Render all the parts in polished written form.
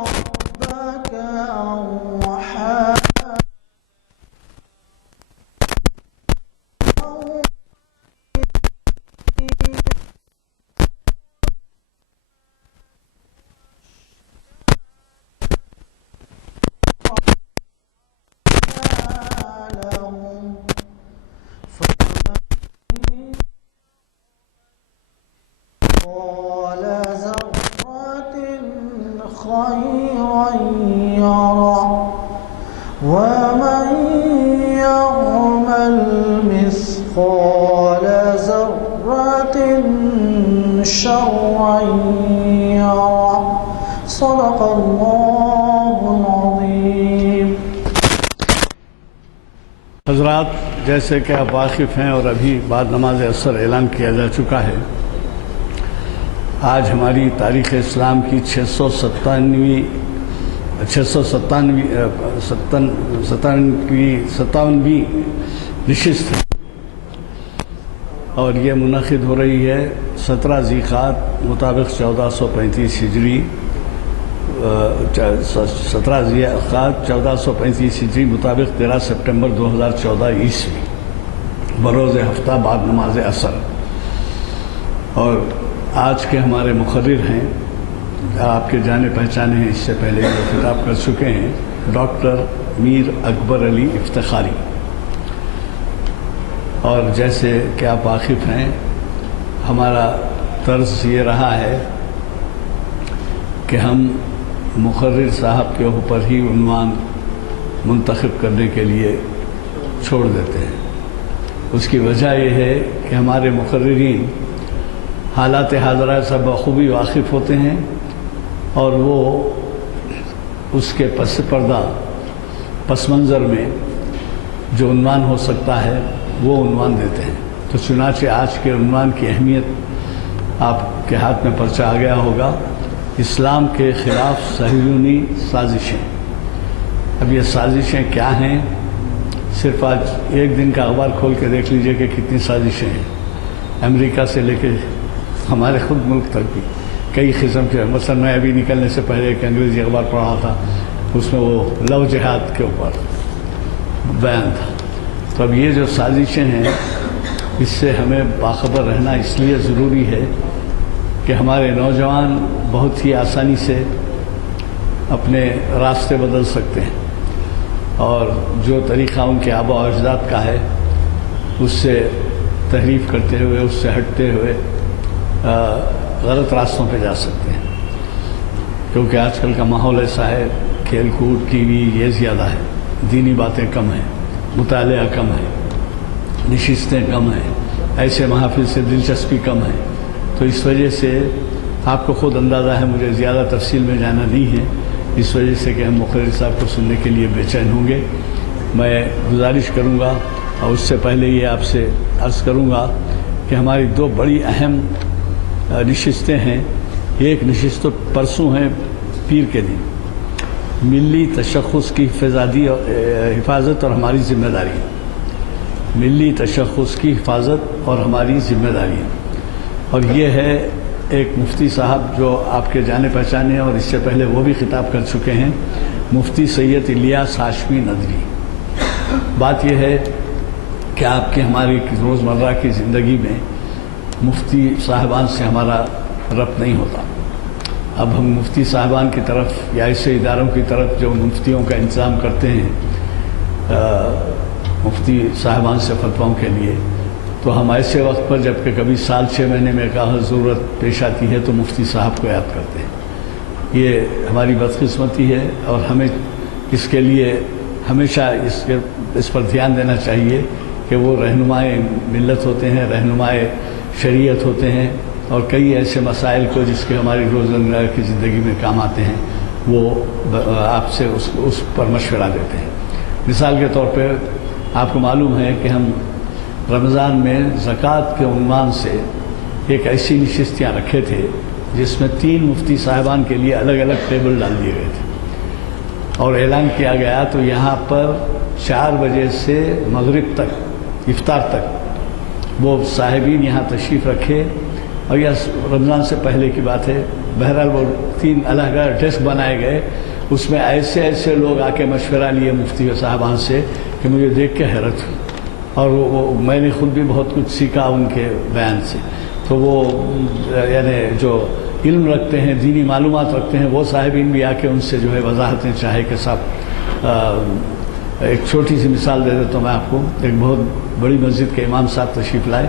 ربك أوحى قال ذرة خيرا يره ومن يعمل مثقال ذرة شرا يره صدق الله العظيم. حضرات، جیسے کہ آپ واقف ہیں اور ابھی بعد نماز عصر اعلان کیا جا چکا ہے، آج ہماری تاریخ اسلام کی 657ویں نشست ہے اور یہ منعقد ہو رہی ہے 17 ذی القعدہ مطابق 1435 ہجری 17 ذی القعدہ 1435 ہجری مطابق 13 سپٹمبر 2014 عیسوی بروز ہفتہ بعد نماز عصر. اور آج کے ہمارے مقرر ہیں، آپ کے جانے پہچانے ہیں، اس سے پہلے وہ خطاب کر چکے ہیں، ڈاکٹر میر اکبر علی افتخاری. اور جیسے کہ آپ واقف ہیں، ہمارا طرز یہ رہا ہے کہ ہم مقرر صاحب کے اوپر ہی عنوان منتخب کرنے کے لیے چھوڑ دیتے ہیں. اس کی وجہ یہ ہے کہ ہمارے مقررین حالات حاضرہ سے بخوبی واقف ہوتے ہیں اور وہ اس کے پس پردہ پس منظر میں جو عنوان ہو سکتا ہے وہ عنوان دیتے ہیں. تو چنانچہ آج کے عنوان کی اہمیت آپ کے ہاتھ میں پرچہ آ گیا ہوگا، اسلام کے خلاف صہیونی سازشیں. اب یہ سازشیں کیا ہیں؟ صرف آج ایک دن کا اخبار کھول کے دیکھ لیجئے کہ کتنی سازشیں ہیں. امریکہ سے لے کے ہمارے خود ملک تک بھی کئی قسم کے، مثلا میں ابھی نکلنے سے پہلے ایک انگریزی اخبار پڑھا تھا، اس میں وہ لو جہاد کے اوپر بیان تھا. تو اب یہ جو سازشیں ہیں، اس سے ہمیں باخبر رہنا اس لیے ضروری ہے کہ ہمارے نوجوان بہت ہی آسانی سے اپنے راستے بدل سکتے ہیں اور جو طریقہ ان کے آباء و اجداد کا ہے اس سے تحریف کرتے ہوئے، اس سے ہٹتے ہوئے غلط راستوں پہ جا سکتے ہیں. کیونکہ آج کل کا ماحول ایسا ہے، کھیل کود، ٹی وی یہ زیادہ ہے، دینی باتیں کم ہیں، مطالعہ کم ہے، نشستیں کم ہیں، ایسے محافل سے دلچسپی کم ہے. تو اس وجہ سے آپ کو خود اندازہ ہے، مجھے زیادہ تفصیل میں جانا نہیں ہے، اس وجہ سے کہ ہم مقرر صاحب کو سننے کے لیے بے چین ہوں گے. میں گزارش کروں گا اور اس سے پہلے یہ آپ سے عرض کروں گا کہ ہماری دو بڑی اہم نشستیں ہیں. ایک نشست تو پرسوں ہیں پیر کے دن، ملی تشخص کی حفاظت اور ہماری ذمہ داری. ملی تشخص کی حفاظت اور ہماری ذمہ داری. اور یہ ہے ایک مفتی صاحب جو آپ کے جانے پہچانے ہیں اور اس سے پہلے وہ بھی خطاب کر چکے ہیں، مفتی سید الیاس ہاشمی ندوی. بات یہ ہے کہ آپ کی ہماری روزمرہ کی زندگی میں مفتی صاحبان سے ہمارا ربط نہیں ہوتا. اب ہم مفتی صاحبان کی طرف یا ایسے اداروں کی طرف جو مفتیوں کا انتظام کرتے ہیں مفتی صاحبان سے فتواؤں کے لیے، تو ہم ایسے وقت پر جب کہ کبھی سال 6 مہینے میں کہا ضرورت پیش آتی ہے تو مفتی صاحب کو یاد کرتے ہیں. یہ ہماری بدقسمتی ہے اور ہمیں اس کے لیے ہمیشہ اس پر دھیان دینا چاہیے کہ وہ رہنمائے ملت ہوتے ہیں، رہنمائے شریعت ہوتے ہیں اور کئی ایسے مسائل کو جس کے ہماری روزمرہ کی زندگی میں کام آتے ہیں وہ آپ سے اس پر مشورہ دیتے ہیں. مثال کے طور پہ آپ کو معلوم ہے کہ ہم رمضان میں زکوٰۃ کے عنوان سے ایک ایسی نشستیاں رکھے تھے جس میں 3 مفتی صاحبان کے لیے الگ الگ ٹیبل ڈال دیے گئے تھے اور اعلان کیا گیا تو یہاں پر 4 بجے سے مغرب تک، افطار تک وہ صاحبین یہاں تشریف رکھے. اور یہ رمضان سے پہلے کی بات ہے، بہرحال وہ 3 الگ ڈیسک بنائے گئے، اس میں ایسے ایسے لوگ آ کے مشورہ لیے مفتی صاحبان سے کہ مجھے دیکھ کے حیرت ہوئی، اور میں نے خود بھی بہت کچھ سیکھا ان کے بیان سے۔ تو وہ یعنی جو علم رکھتے ہیں، دینی معلومات رکھتے ہیں، وہ صاحبین بھی آ کے ان سے جو ہے وضاحتیں چاہے کہ صاحب ایک چھوٹی سی مثال دے دیتا ہوں میں آپ کو۔ ایک بہت بڑی مسجد کے امام صاحب تشریف لائے،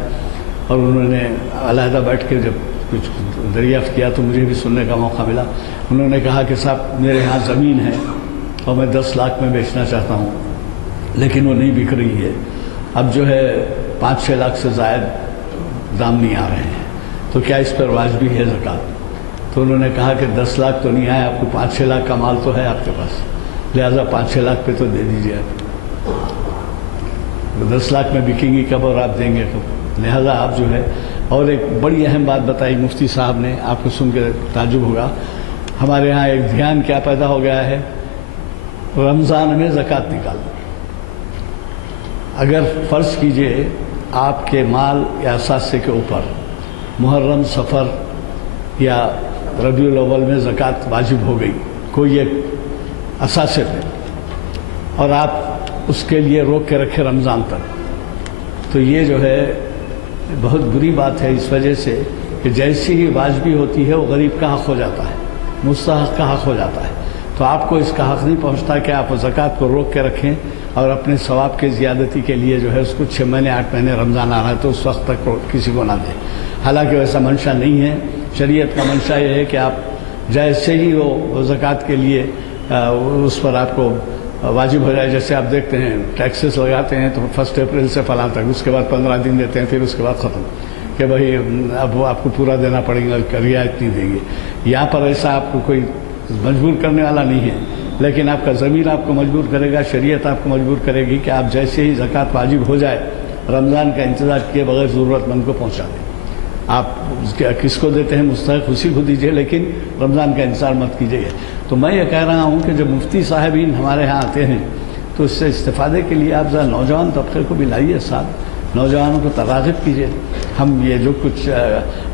اور انہوں نے علیحدہ بیٹھ کے جب کچھ دریافت کیا تو مجھے بھی سننے کا موقع ملا۔ انہوں نے کہا کہ صاحب میرے یہاں زمین ہے اور میں 10 لاکھ میں بیچنا چاہتا ہوں، لیکن وہ نہیں بک رہی ہے، اب جو ہے 5-6 لاکھ سے زائد دام نہیں آ رہے ہیں، تو کیا اس پر واجبی ہے زکوٰۃ؟ تو انہوں نے کہا کہ 10 لاکھ تو نہیں آئے، آپ کو 5-6 لاکھ کا مال تو ہے آپ کے پاس، لہٰذا 5-6 لاکھ پہ تو دے دیجیے آپ، 10 لاکھ میں بکیں گی کب اور آپ دیں گے کب؟ لہٰذا آپ جو ہے۔ اور ایک بڑی اہم بات بتائی مفتی صاحب نے، آپ کو سن کے تعجب ہوگا، ہمارے ہاں ایک دھیان کیا پیدا ہو گیا ہے، رمضان میں زکوٰۃ نکالنا۔ اگر فرض کیجئے آپ کے مال یا اثاثے کے اوپر محرم، صفر یا ربیع الاول میں زکوٰۃ واجب ہو گئی کوئی ایک اثاثے پہ، اور آپ اس کے لیے روک کے رکھے رمضان تک، تو یہ جو ہے بہت بری بات ہے، اس وجہ سے کہ جیسی ہی واجبی ہوتی ہے وہ غریب کا حق ہو جاتا ہے، مستحق کا حق ہو جاتا ہے۔ تو آپ کو اس کا حق نہیں پہنچتا کہ آپ زکوٰۃ کو روک کے رکھیں اور اپنے ثواب کے زیادتی کے لیے جو ہے اس کو 6 مہینے 8 مہینے رمضان آ رہا ہے تو اس وقت تک کسی کو نہ دیں۔ حالانکہ ویسا منشا نہیں ہے، شریعت کا منشا یہ ہے کہ آپ جیسے ہی وہ زکوٰۃ کے لیے اس پر آپ کو واجب ہو جائے، جیسے آپ دیکھتے ہیں ٹیکسز لگاتے ہیں تو 1 اپریل سے فلاں تک، اس کے بعد 15 دن دیتے ہیں، پھر اس کے بعد ختم کہ بھائی اب وہ آپ کو پورا دینا پڑے گا، رعایت نہیں دیں گے۔ یہاں پر ایسا آپ کو کوئی مجبور کرنے والا نہیں ہے، لیکن آپ کا ضمیر آپ کو مجبور کرے گا، شریعت آپ کو مجبور کرے گی کہ آپ جیسے ہی زکوٰۃ واجب ہو جائے رمضان کا انتظار کیے بغیر ضرورت مند کو پہنچا دیں۔ آپ کس کو دیتے ہیں مستحق اسی کو دیجیے، لیکن رمضان کا انتظار مت کیجیے۔ تو میں یہ کہہ رہا ہوں کہ جب مفتی صاحبین ہمارے ہاں آتے ہیں تو اس سے استفادے کے لیے آپ ذرا نوجوان طبقے کو بھی لائیے ساتھ، نوجوانوں کو تراغب کیجیے۔ ہم یہ جو کچھ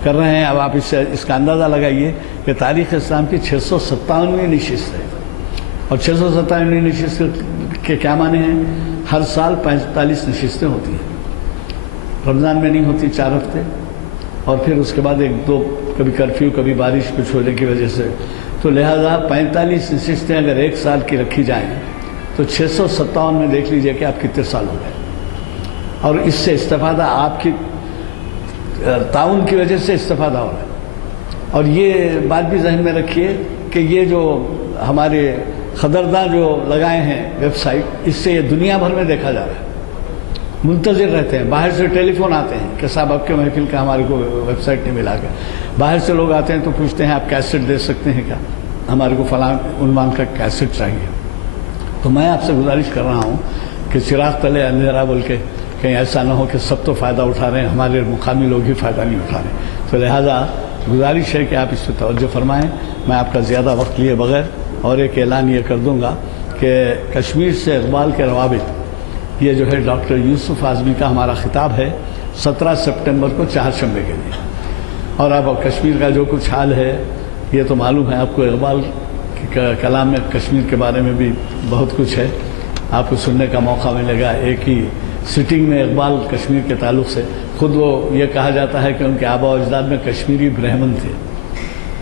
کر رہے ہیں، اب آپ اس کا اندازہ لگائیے کہ تاریخ اسلام کی 657ویں نشست ہے، اور 657ویں نشست کے کیا معنی ہیں؟ ہر سال 45 نشستیں ہوتی ہیں، رمضان میں نہیں ہوتی 4 ہفتے، اور پھر اس کے بعد 1-2 کبھی کرفیو، کبھی بارش کچھ ہونے کی وجہ سے، تو لہذا 45 نشستیں اگر 1 سال کی رکھی جائیں تو 657 میں دیکھ لیجئے کہ آپ کتنے سال ہو گئے، اور اس سے استفادہ آپ کی تعاون کی وجہ سے استفادہ ہو رہا ہے۔ اور یہ بات بھی ذہن میں رکھیے کہ یہ جو ہمارے خدرداں جو لگائے ہیں ویب سائٹ، اس سے یہ دنیا بھر میں دیکھا جا رہا ہے، منتظر رہتے ہیں، باہر سے ٹیلی فون آتے ہیں کہ صاحب آپ کے محفل کا ہمارے کو ویب سائٹ نہیں ملا گیا، باہر سے لوگ آتے ہیں تو پوچھتے ہیں آپ کیسٹ دے سکتے ہیں کیا، ہمارے کو فلاں عنوان کا کیسٹ چاہیے۔ تو میں آپ سے گزارش کر رہا ہوں کہ چراغ تلے اندھیرا بول کے کہیں ایسا نہ ہو کہ سب تو فائدہ اٹھا رہے ہیں، ہمارے مقامی لوگ ہی فائدہ نہیں اٹھا رہے۔ تو لہٰذا گزارش ہے کہ آپ اس پہ توجہ فرمائیں۔ میں آپ کا زیادہ وقت لیے بغیر اور ایک اعلان یہ کر دوں گا کہ کشمیر سے اقبال کے روابط، یہ جو ہے ڈاکٹر یوسف اعظمی کا ہمارا خطاب ہے 17 سپٹمبر کو چہارشنبے کے لیے، اور اب کشمیر کا جو کچھ حال ہے یہ تو معلوم ہے آپ کو، اقبال کے کلام میں کشمیر کے بارے میں بھی بہت کچھ ہے، آپ کو سننے کا موقع ملے گا۔ ایک ہی سٹنگ میں اقبال کشمیر کے تعلق سے، خود وہ یہ کہا جاتا ہے کہ ان کے آباء و اجداد میں کشمیری برہمن تھے،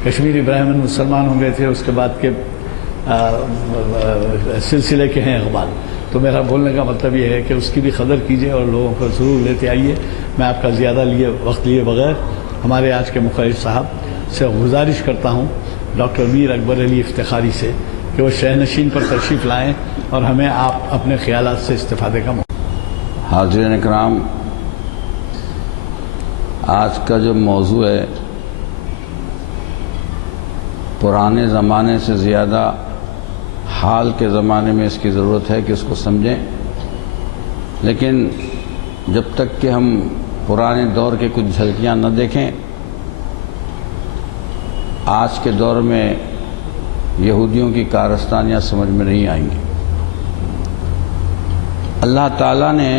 کشمیری برہمن مسلمان ہو گئے تھے، اس کے بعد کے سلسلے کے ہیں اقبال۔ تو میرا بولنے کا مطلب یہ ہے کہ اس کی بھی قدر کیجیے اور لوگوں کو ضرور لیتے آئیے۔ میں آپ کا زیادہ وقت لیے بغیر ہمارے آج کے مخرج صاحب سے گزارش کرتا ہوں ڈاکٹر میر اکبر علی افتخاری سے کہ وہ شہنشین پر تشریف لائیں اور ہمیں آپ اپنے خیالات سے استفادے کا موقع۔ حاضرین اکرام، آج کا جو موضوع ہے پرانے زمانے سے زیادہ حال کے زمانے میں اس کی ضرورت ہے کہ اس کو سمجھیں، لیکن جب تک کہ ہم پرانے دور کے کچھ جھلکیاں نہ دیکھیں، آج کے دور میں یہودیوں کی کارستانیاں سمجھ میں نہیں آئیں گی۔ اللہ تعالیٰ نے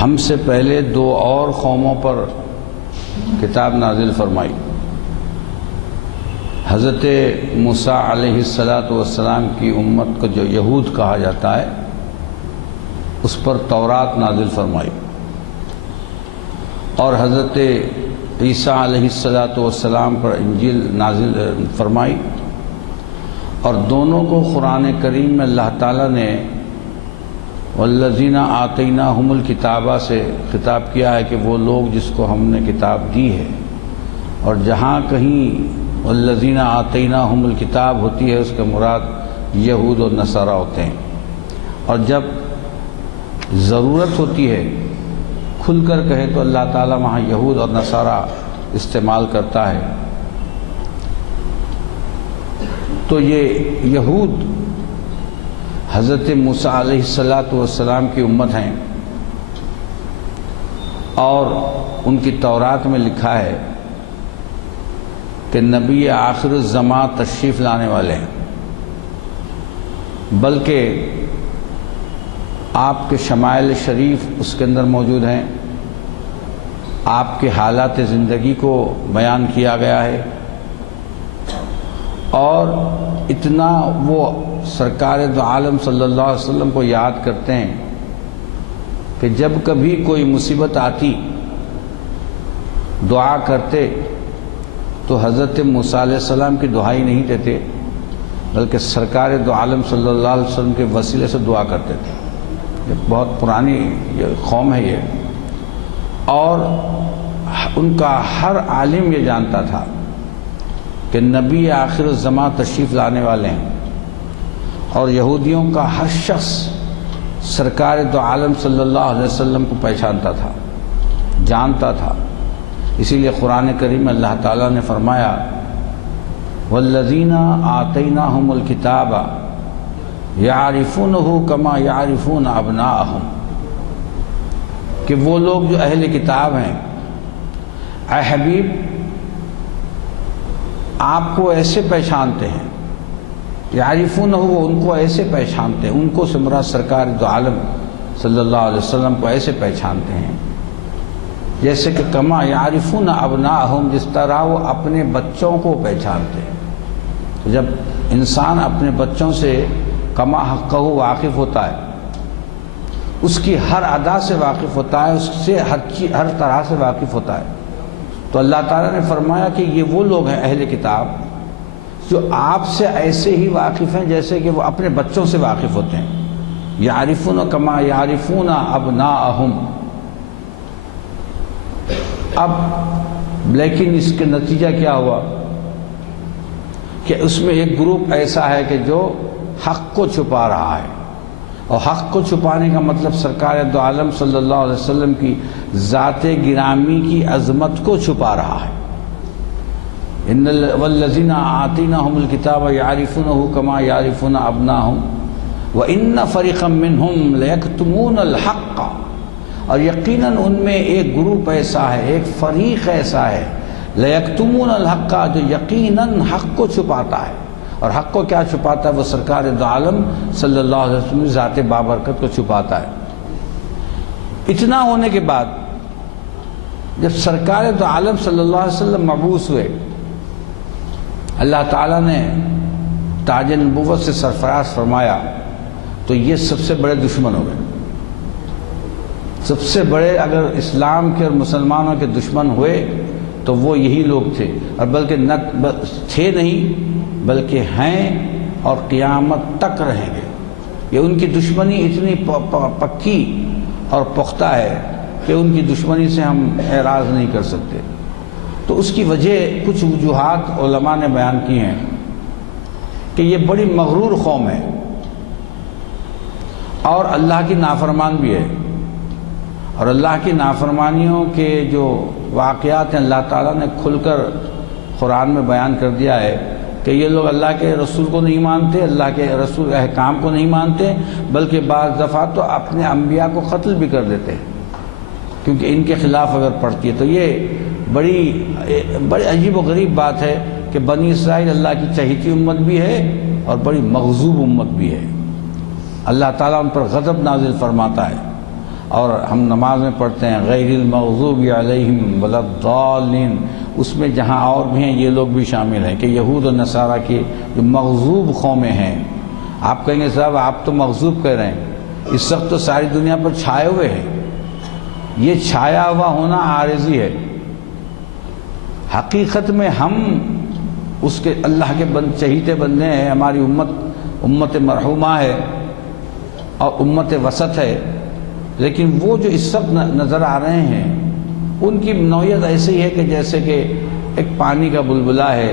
ہم سے پہلے 2 اور قوموں پر کتاب نازل فرمائی۔ حضرت موسیٰ علیہ السلام کی امت کو جو یہود کہا جاتا ہے اس پر تورات نازل فرمائی، اور حضرت عیسیٰ علیہ السلام پر انجیل نازل فرمائی، اور دونوں کو قرآن کریم میں اللہ تعالیٰ نے والذین آتیناہم الکتابہ سے خطاب کیا ہے کہ وہ لوگ جس کو ہم نے کتاب دی ہے، اور جہاں کہیں والذین آتیناہم الکتاب ہوتی ہے اس کے مراد یہود و نصارہ ہوتے ہیں، اور جب ضرورت ہوتی ہے کھل کر کہے تو اللہ تعالیٰ وہاں یہود اور نصارہ استعمال کرتا ہے۔ تو یہ یہود حضرت موسیٰ علیہ السلام کی امت ہیں، اور ان کی تورات میں لکھا ہے کہ نبی آخر الزماں تشریف لانے والے ہیں، بلکہ آپ کے شمائل شریف اس کے اندر موجود ہیں، آپ کے حالات زندگی کو بیان کیا گیا ہے، اور اتنا وہ سرکار دو عالم صلی اللہ علیہ وسلم کو یاد کرتے ہیں کہ جب کبھی کوئی مصیبت آتی دعا کرتے تو حضرت موسیٰ علیہ السلام کی دعائی نہیں دیتے، بلکہ سرکار دو عالم صلی اللہ علیہ وسلم کے وسیلے سے دعا کرتے تھے۔ یہ بہت پرانی یہ قوم ہے یہ، اور ان کا ہر عالم یہ جانتا تھا کہ نبی آخر الزماں تشریف لانے والے ہیں، اور یہودیوں کا ہر شخص سرکار دو عالم صلی اللہ علیہ وسلم کو پہچانتا تھا، جانتا تھا۔ اسی لیے قرآن کریم میں اللہ تعالیٰ نے فرمایا والذین آتیناہم الکتاب یعرفونہ کما یعرفون ابناءہم، کہ وہ لوگ جو اہل کتاب ہیں، اے حبیب آپ کو ایسے پہچانتے ہیں، یعرفونہ وہ ان کو ایسے پہچانتے ہیں، ان کو سمرا سرکار دو عالم صلی اللہ علیہ وسلم کو ایسے پہچانتے ہیں جیسے کہ کما یعرفون ابناءہم، جس طرح وہ اپنے بچوں کو پہچانتے ہیں۔ جب انسان اپنے بچوں سے کما حقہ واقف ہوتا ہے، اس کی ہر ادا سے واقف ہوتا ہے، اس سے ہر طرح سے واقف ہوتا ہے، تو اللہ تعالیٰ نے فرمایا کہ یہ وہ لوگ ہیں اہل کتاب جو آپ سے ایسے ہی واقف ہیں جیسے کہ وہ اپنے بچوں سے واقف ہوتے ہیں۔ یعرفون کما یعرفون ابناءہم۔ اب لیکن اس کے نتیجہ کیا ہوا کہ اس میں ایک گروپ ایسا ہے کہ جو حق کو چھپا رہا ہے، اور حق کو چھپانے کا مطلب سرکار دو عالم صلی اللہ علیہ وسلم کی ذات گرامی کی عظمت کو چھپا رہا ہے۔ ان والذین آتیناہم الکتاب یعرفونہ کما یعرفون ابناءہم وان فریقا منہم لیکتمون الحق، اور یقیناً ان میں ایک گروپ ایسا ہے، ایک فریق ایسا ہے، لیکتمون الحق، جو یقیناً حق کو چھپاتا ہے۔ اور حق کو کیا چھپاتا ہے؟ وہ سرکار دو عالم صلی اللہ علیہ وسلم ذات بابرکت کو چھپاتا ہے۔ اتنا ہونے کے بعد جب سرکار دو عالم صلی اللہ علیہ وسلم مبعوث ہوئے، اللہ تعالیٰ نے تاج نبوت سے سرفراز فرمایا، تو یہ سب سے بڑے دشمن ہو گئے۔ سب سے بڑے اگر اسلام کے اور مسلمانوں کے دشمن ہوئے تو وہ یہی لوگ تھے، اور بلکہ نہ تھے نہیں بلکہ ہیں اور قیامت تک رہیں گے۔ یہ ان کی دشمنی اتنی پکی اور پختہ ہے کہ ان کی دشمنی سے ہم اعراض نہیں کر سکتے۔ تو اس کی وجہ کچھ وجوہات علماء نے بیان کی ہیں کہ یہ بڑی مغرور قوم ہے اور اللہ کی نافرمان بھی ہے، اور اللہ کی نافرمانیوں کے جو واقعات ہیں اللہ تعالیٰ نے کھل کر قرآن میں بیان کر دیا ہے کہ یہ لوگ اللہ کے رسول کو نہیں مانتے، اللہ کے رسول احکام کو نہیں مانتے، بلکہ بعض دفعہ تو اپنے انبیاء کو قتل بھی کر دیتے ہیں کیونکہ ان کے خلاف اگر پڑھتی ہے۔ تو یہ بڑی عجیب و غریب بات ہے کہ بنی اسرائیل اللہ کی چہیتی امت بھی ہے اور بڑی مغضوب امت بھی ہے۔ اللہ تعالیٰ ان پر غضب نازل فرماتا ہے، اور ہم نماز میں پڑھتے ہیں غیر المغضوب علیہم ولا الضالین، اس میں جہاں اور بھی ہیں یہ لوگ بھی شامل ہیں کہ یہود و نصارہ کی جو مغضوب قومیں ہیں۔ آپ کہیں گے صاحب آپ تو مغضوب کہہ رہے ہیں، اس وقت تو ساری دنیا پر چھائے ہوئے ہیں۔ یہ چھایا ہوا ہونا عارضی ہے، حقیقت میں ہم اس کے اللہ کے چہیتے بندے ہیں، ہماری امت مرحومہ ہے اور امت وسط ہے، لیکن وہ جو اس وقت نظر آ رہے ہیں ان کی نوعیت ایسی ہے کہ جیسے کہ ایک پانی کا بلبلہ ہے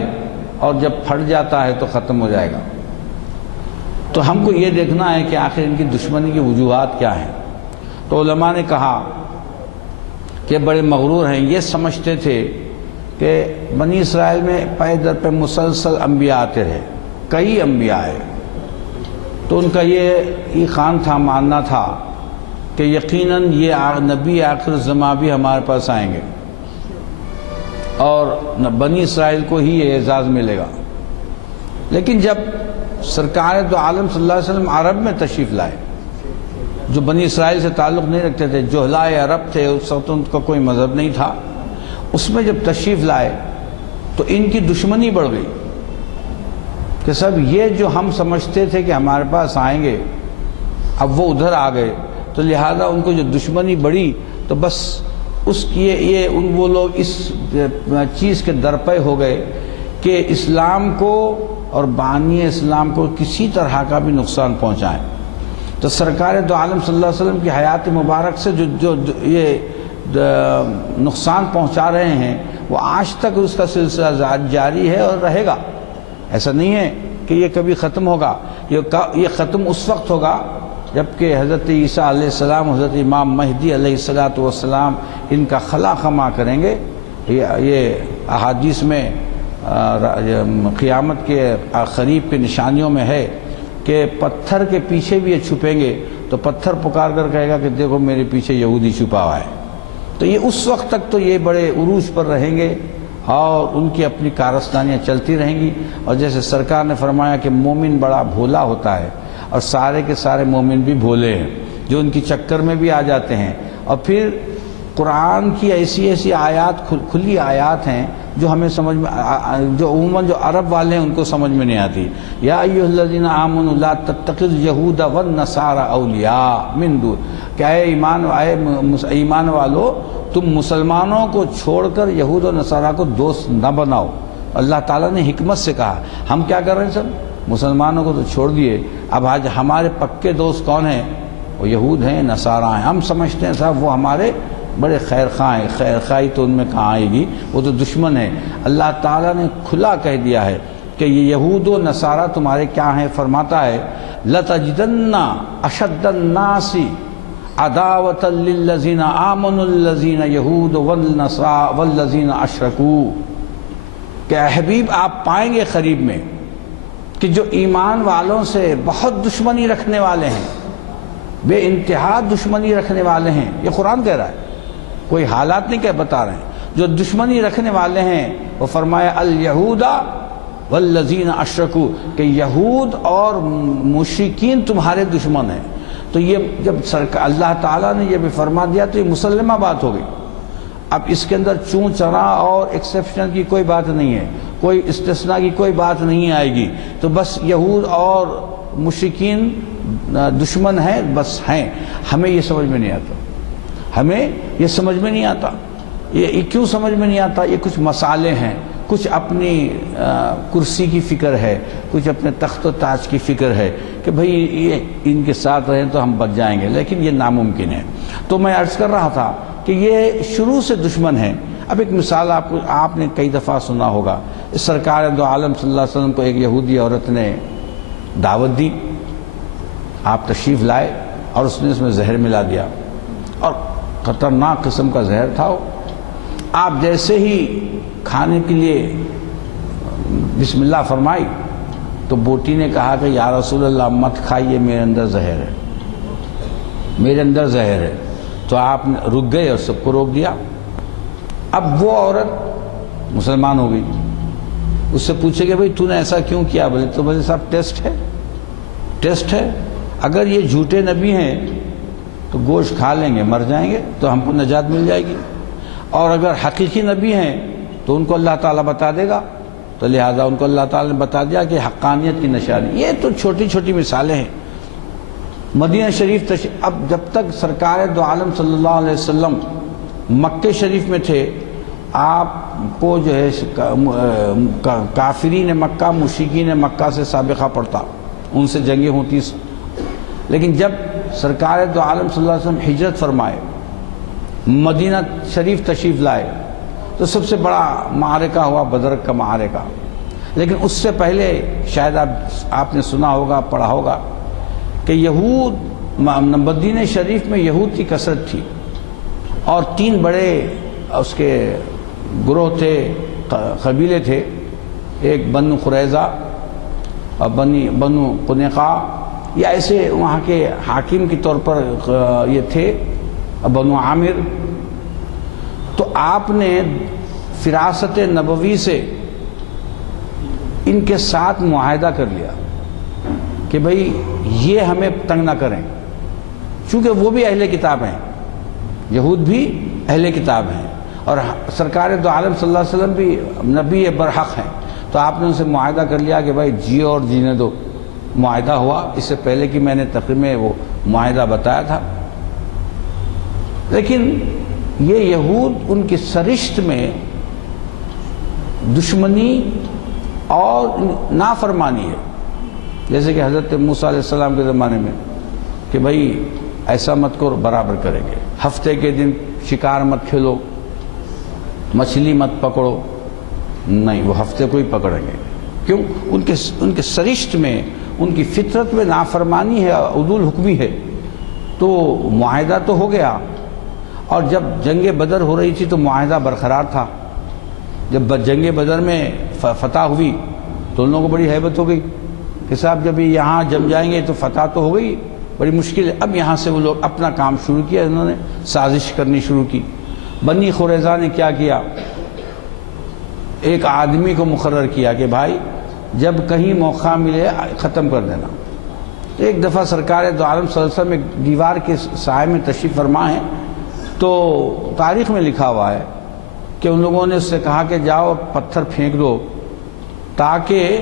اور جب پھٹ جاتا ہے تو ختم ہو جائے گا۔ تو ہم کو یہ دیکھنا ہے کہ آخر ان کی دشمنی کی وجوہات کیا ہیں۔ تو علماء نے کہا کہ بڑے مغرور ہیں، یہ سمجھتے تھے کہ بنی اسرائیل میں پے در پہ مسلسل انبیاء آتے رہے، کئی انبیاء آئے، تو ان کا یہ خان تھا، ماننا تھا کہ یقیناً یہ نبی آخر الزمان بھی ہمارے پاس آئیں گے اور بنی اسرائیل کو ہی یہ اعزاز ملے گا۔ لیکن جب سرکار دو عالم صلی اللہ علیہ وسلم عرب میں تشریف لائے، جو بنی اسرائیل سے تعلق نہیں رکھتے تھے، جہلائے عرب تھے، اس وقت ان کا کوئی مذہب نہیں تھا، اس میں جب تشریف لائے تو ان کی دشمنی بڑھ گئی کہ سب یہ جو ہم سمجھتے تھے کہ ہمارے پاس آئیں گے اب وہ ادھر آ گئے، تو لہذا ان کو جو دشمنی بڑھی تو بس اس کی وہ لوگ اس چیز کے درپے ہو گئے کہ اسلام کو اور بانی اسلام کو کسی طرح کا بھی نقصان پہنچائیں۔ تو سرکار دو عالم صلی اللہ علیہ وسلم کی حیات مبارک سے جو یہ نقصان پہنچا رہے ہیں وہ آج تک اس کا سلسلہ جاری ہے اور رہے گا۔ ایسا نہیں ہے کہ یہ کبھی ختم ہوگا، یہ ختم اس وقت ہوگا جبکہ حضرت عیسیٰ علیہ السلام، حضرت امام مہدی علیہ السلام ان کا خلا خما کریں گے۔ یہ احادیث میں قیامت کے قریب کے نشانیوں میں ہے کہ پتھر کے پیچھے بھی یہ چھپیں گے تو پتھر پکار کر کہے گا کہ دیکھو میرے پیچھے یہودی چھپا ہوا ہے۔ تو یہ اس وقت تک تو یہ بڑے عروج پر رہیں گے اور ان کی اپنی کارستانیاں چلتی رہیں گی۔ اور جیسے سرکار نے فرمایا کہ مومن بڑا بھولا ہوتا ہے اور سارے کے سارے مومن بھی بھولے ہیں، جو ان کی چکر میں بھی آ جاتے ہیں۔ اور پھر قرآن کی ایسی آیات، کھلی آیات ہیں جو ہمیں سمجھ میں، جو عموماً جو عرب والے ہیں ان کو سمجھ میں نہیں آتی۔ یا ایھا الذین آمنوا لا تتخذوا اليہود والنصارى اولیاء من دون، کہ اے ایمان والو تم مسلمانوں کو چھوڑ کر یہود و نصارہ کو دوست نہ بناؤ۔ اللہ تعالیٰ نے حکمت سے کہا۔ ہم کیا کر رہے ہیں سب؟ مسلمانوں کو تو چھوڑ دیے، اب آج ہمارے پکے دوست کون ہیں؟ وہ یہود ہیں، نصارہ ہیں۔ ہم سمجھتے ہیں صاحب وہ ہمارے بڑے خیر خواہ ہیں، خیر خواہی تو ان میں کہاں آئے گی، وہ تو دشمن ہیں۔ اللہ تعالیٰ نے کھلا کہہ دیا ہے کہ یہ یہود و نصارہ تمہارے کیا ہیں، فرماتا ہے لَتَجِدَنَّ أَشَدَّ النَّاسِ عَدَاوَةً لِلَّذِينَ آمَنُوا الَّذِينَ يَهُودُ وَالَّذِينَ أَشْرَكُوا، کہ اے حبیب آپ پائیں گے قریب میں کہ جو ایمان والوں سے بہت دشمنی رکھنے والے ہیں، بے انتہا دشمنی رکھنے والے ہیں، یہ قرآن کہہ رہا ہے، کوئی حالات نہیں کہ بتا رہے ہیں، جو دشمنی رکھنے والے ہیں، وہ فرمایا الیہود والذین اشرکوا، کہ یہود اور مشرکین تمہارے دشمن ہیں۔ تو یہ جب اللہ تعالیٰ نے یہ بھی فرما دیا تو یہ مسلمہ بات ہو گئی۔ اب اس کے اندر چون چرا اور ایکسیپشن کی کوئی بات نہیں ہے، کوئی استثناء کی کوئی بات نہیں آئے گی۔ تو بس یہود اور مشرکین دشمن ہیں، بس ہیں۔ ہمیں یہ سمجھ میں نہیں آتا، ہمیں یہ سمجھ میں نہیں آتا۔ یہ کیوں سمجھ میں نہیں آتا؟ یہ کچھ مسالے ہیں، کچھ اپنی کرسی کی فکر ہے، کچھ اپنے تخت و تاج کی فکر ہے کہ بھئی یہ ان کے ساتھ رہیں تو ہم بچ جائیں گے، لیکن یہ ناممکن ہے۔ تو میں عرض کر رہا تھا کہ یہ شروع سے دشمن ہیں۔ اب ایک مثال آپ نے کئی دفعہ سنا ہوگا، اس سرکار دو عالم صلی اللہ علیہ وسلم کو ایک یہودی عورت نے دعوت دی، آپ تشریف لائے اور اس نے اس میں زہر ملا دیا، اور خطرناک قسم کا زہر تھا وہ۔ آپ جیسے ہی کھانے کے لیے بسم اللہ فرمائی تو بوٹی نے کہا کہ یا رسول اللہ مت کھائیے، میرے اندر زہر ہے، میرے اندر زہر ہے۔ تو آپ رک گئے اور سب کو روک دیا۔ اب وہ عورت مسلمان ہو گئی، اس سے پوچھے کہ بھئی تو نے ایسا کیوں کیا؟ بولے صاحب ٹیسٹ ہے، ٹیسٹ ہے، اگر یہ جھوٹے نبی ہیں تو گوشت کھا لیں گے، مر جائیں گے تو ہم کو نجات مل جائے گی، اور اگر حقیقی نبی ہیں تو ان کو اللہ تعالیٰ بتا دے گا، تو لہٰذا ان کو اللہ تعالیٰ نے بتا دیا کہ حقانیت کی نشانی۔ یہ تو چھوٹی چھوٹی مثالیں ہیں۔ مدینہ شریف اب جب تک سرکار دو عالم صلی اللہ علیہ وسلم مکہ شریف میں تھے، آپ کو جو ہے کافرین مکہ، مشرکین مکہ سے سابقہ پڑتا، ان سے جنگیں ہوتی، لیکن جب سرکار دو عالم صلی اللہ علیہ وسلم ہجرت فرمائے، مدینہ شریف تشریف لائے، تو سب سے بڑا معرکہ ہوا بدر کا معرکہ۔ لیکن اس سے پہلے شاید آپ نے سنا ہوگا، پڑھا ہوگا کہ یہود مدینہ شریف میں یہود کی کثرت تھی، اور 3 بڑے اس کے گروہ تھے، قبیلے تھے، ایک بنو قریظہ اور بنو قنیقہ، یا ایسے وہاں کے حاکم کے طور پر یہ تھے بنو عامر۔ تو آپ نے فراست نبوی سے ان کے ساتھ معاہدہ کر لیا کہ بھئی یہ ہمیں تنگ نہ کریں، چونکہ وہ بھی اہل کتاب ہیں، یہود بھی اہل کتاب ہیں، اور سرکار دو عالم صلی اللہ علیہ وسلم بھی نبی برحق ہیں، تو آپ نے ان سے معاہدہ کر لیا کہ بھائی جیو اور جینے دو۔ معاہدہ ہوا، اس سے پہلے کہ میں نے تقریر میں وہ معاہدہ بتایا تھا۔ لیکن یہ یہود ان کی سرشت میں دشمنی اور نافرمانی ہے، جیسے کہ حضرت موسیٰ علیہ السلام کے زمانے میں کہ بھائی ایسا مت کرو، برابر کریں گے، ہفتے کے دن شکار مت کھیلو، مچھلی مت پکڑو، نہیں، وہ ہفتے کو ہی پکڑیں گے۔ کیوں؟ ان کے سرشت میں، ان کی فطرت میں نافرمانی ہے، عدول حکمی ہے۔ تو معاہدہ تو ہو گیا، اور جب جنگ بدر ہو رہی تھی تو معاہدہ برقرار تھا۔ جب جنگ بدر میں فتح ہوئی تو ان لوگوں کو بڑی ہیبت ہو گئی کہ صاحب جب یہاں جم جائیں گے تو فتح تو ہو گئی، بڑی مشکل ہے۔ اب یہاں سے وہ لوگ اپنا کام شروع کیا، انہوں نے سازش کرنی شروع کی۔ بنی قریظہ نے کیا کیا؟ ایک آدمی کو مقرر کیا کہ بھائی جب کہیں موقع ملے ختم کر دینا۔ ایک دفعہ سرکار دو عالم صلی اللہ علیہ وسلم ایک دیوار کے سائے میں تشریف فرما ہے، تو تاریخ میں لکھا ہوا ہے کہ ان لوگوں نے اس سے کہا کہ جاؤ پتھر پھینک دو تاکہ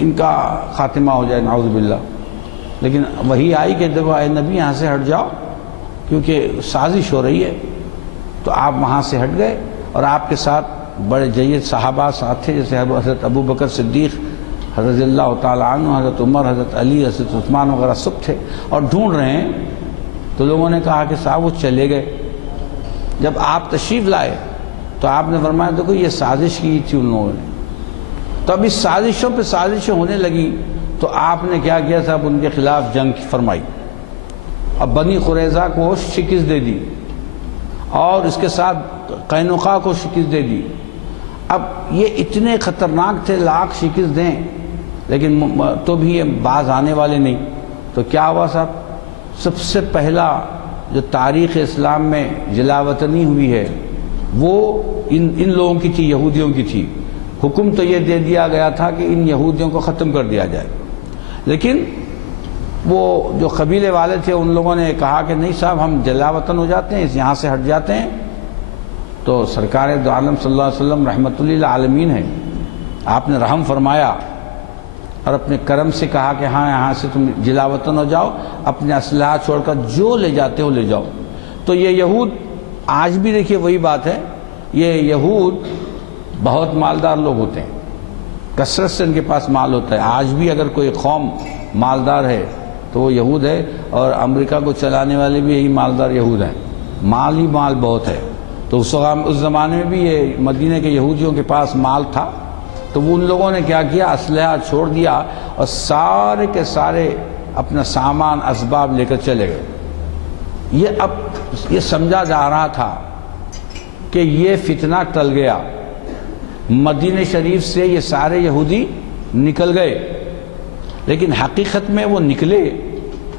ان کا خاتمہ ہو جائے، نعوذ باللہ۔ لیکن وہی آئی کہ دیکھو اے نبی یہاں سے ہٹ جاؤ کیونکہ سازش ہو رہی ہے۔ تو آپ وہاں سے ہٹ گئے، اور آپ کے ساتھ بڑے جید صحابہ ساتھ تھے، جیسے حضرت ابو بکر صدیق رضی اللہ تعالیٰ عنہ، حضرت عمر، حضرت علی، حضرت عثمان وغیرہ سب تھے، اور ڈھونڈ رہے ہیں۔ تو لوگوں نے کہا کہ صاحب وہ چلے گئے۔ جب آپ تشریف لائے تو آپ نے فرمایا دیکھو یہ سازش کی تھی ان لوگوں نے۔ تو اب اس سازشوں پہ سازشیں ہونے لگی، تو آپ نے کیا کیا صاحب؟ ان کے خلاف جنگ فرمائی، اب بنی قریظہ کو شکست دے دی، اور اس کے ساتھ قینقاع کو شکست دے دی۔ اب یہ اتنے خطرناک تھے، لاکھ شکست دیں لیکن تو بھی یہ باز آنے والے نہیں۔ تو کیا ہوا صاحب؟ سب سے پہلا جو تاریخ اسلام میں جلاوطنی ہوئی ہے وہ ان لوگوں کی تھی، یہودیوں کی تھی۔ حکم تو یہ دے دیا گیا تھا کہ ان یہودیوں کو ختم کر دیا جائے، لیکن وہ جو قبیلے والے تھے ان لوگوں نے کہا کہ نہیں صاحب ہم جلاوطن ہو جاتے ہیں، یہاں سے ہٹ جاتے ہیں۔ تو سرکار دو عالم صلی اللہ علیہ وسلم رحمۃ اللہ عالمین ہیں، آپ نے رحم فرمایا اور اپنے کرم سے کہا کہ ہاں یہاں سے تم جلاوطن ہو جاؤ، اپنے اسلحہ چھوڑ کر جو لے جاتے ہو لے جاؤ۔ تو یہ یہود آج بھی دیکھیے وہی بات ہے، یہ یہود بہت مالدار لوگ ہوتے ہیں، کثرت سے ان کے پاس مال ہوتا ہے۔ آج بھی اگر کوئی قوم مالدار ہے تو وہ یہود ہے، اور امریکہ کو چلانے والے بھی یہی مالدار یہود ہیں، مال ہی مال بہت ہے۔ تو اس زمانے میں بھی یہ مدینہ کے یہودیوں کے پاس مال تھا، تو وہ ان لوگوں نے کیا کیا؟ اسلحہ چھوڑ دیا اور سارے کے سارے اپنا سامان اسباب لے کر چلے گئے۔ یہ سمجھا جا رہا تھا کہ یہ فتنہ ٹل گیا، مدینہ شریف سے یہ سارے یہودی نکل گئے، لیکن حقیقت میں وہ نکلے،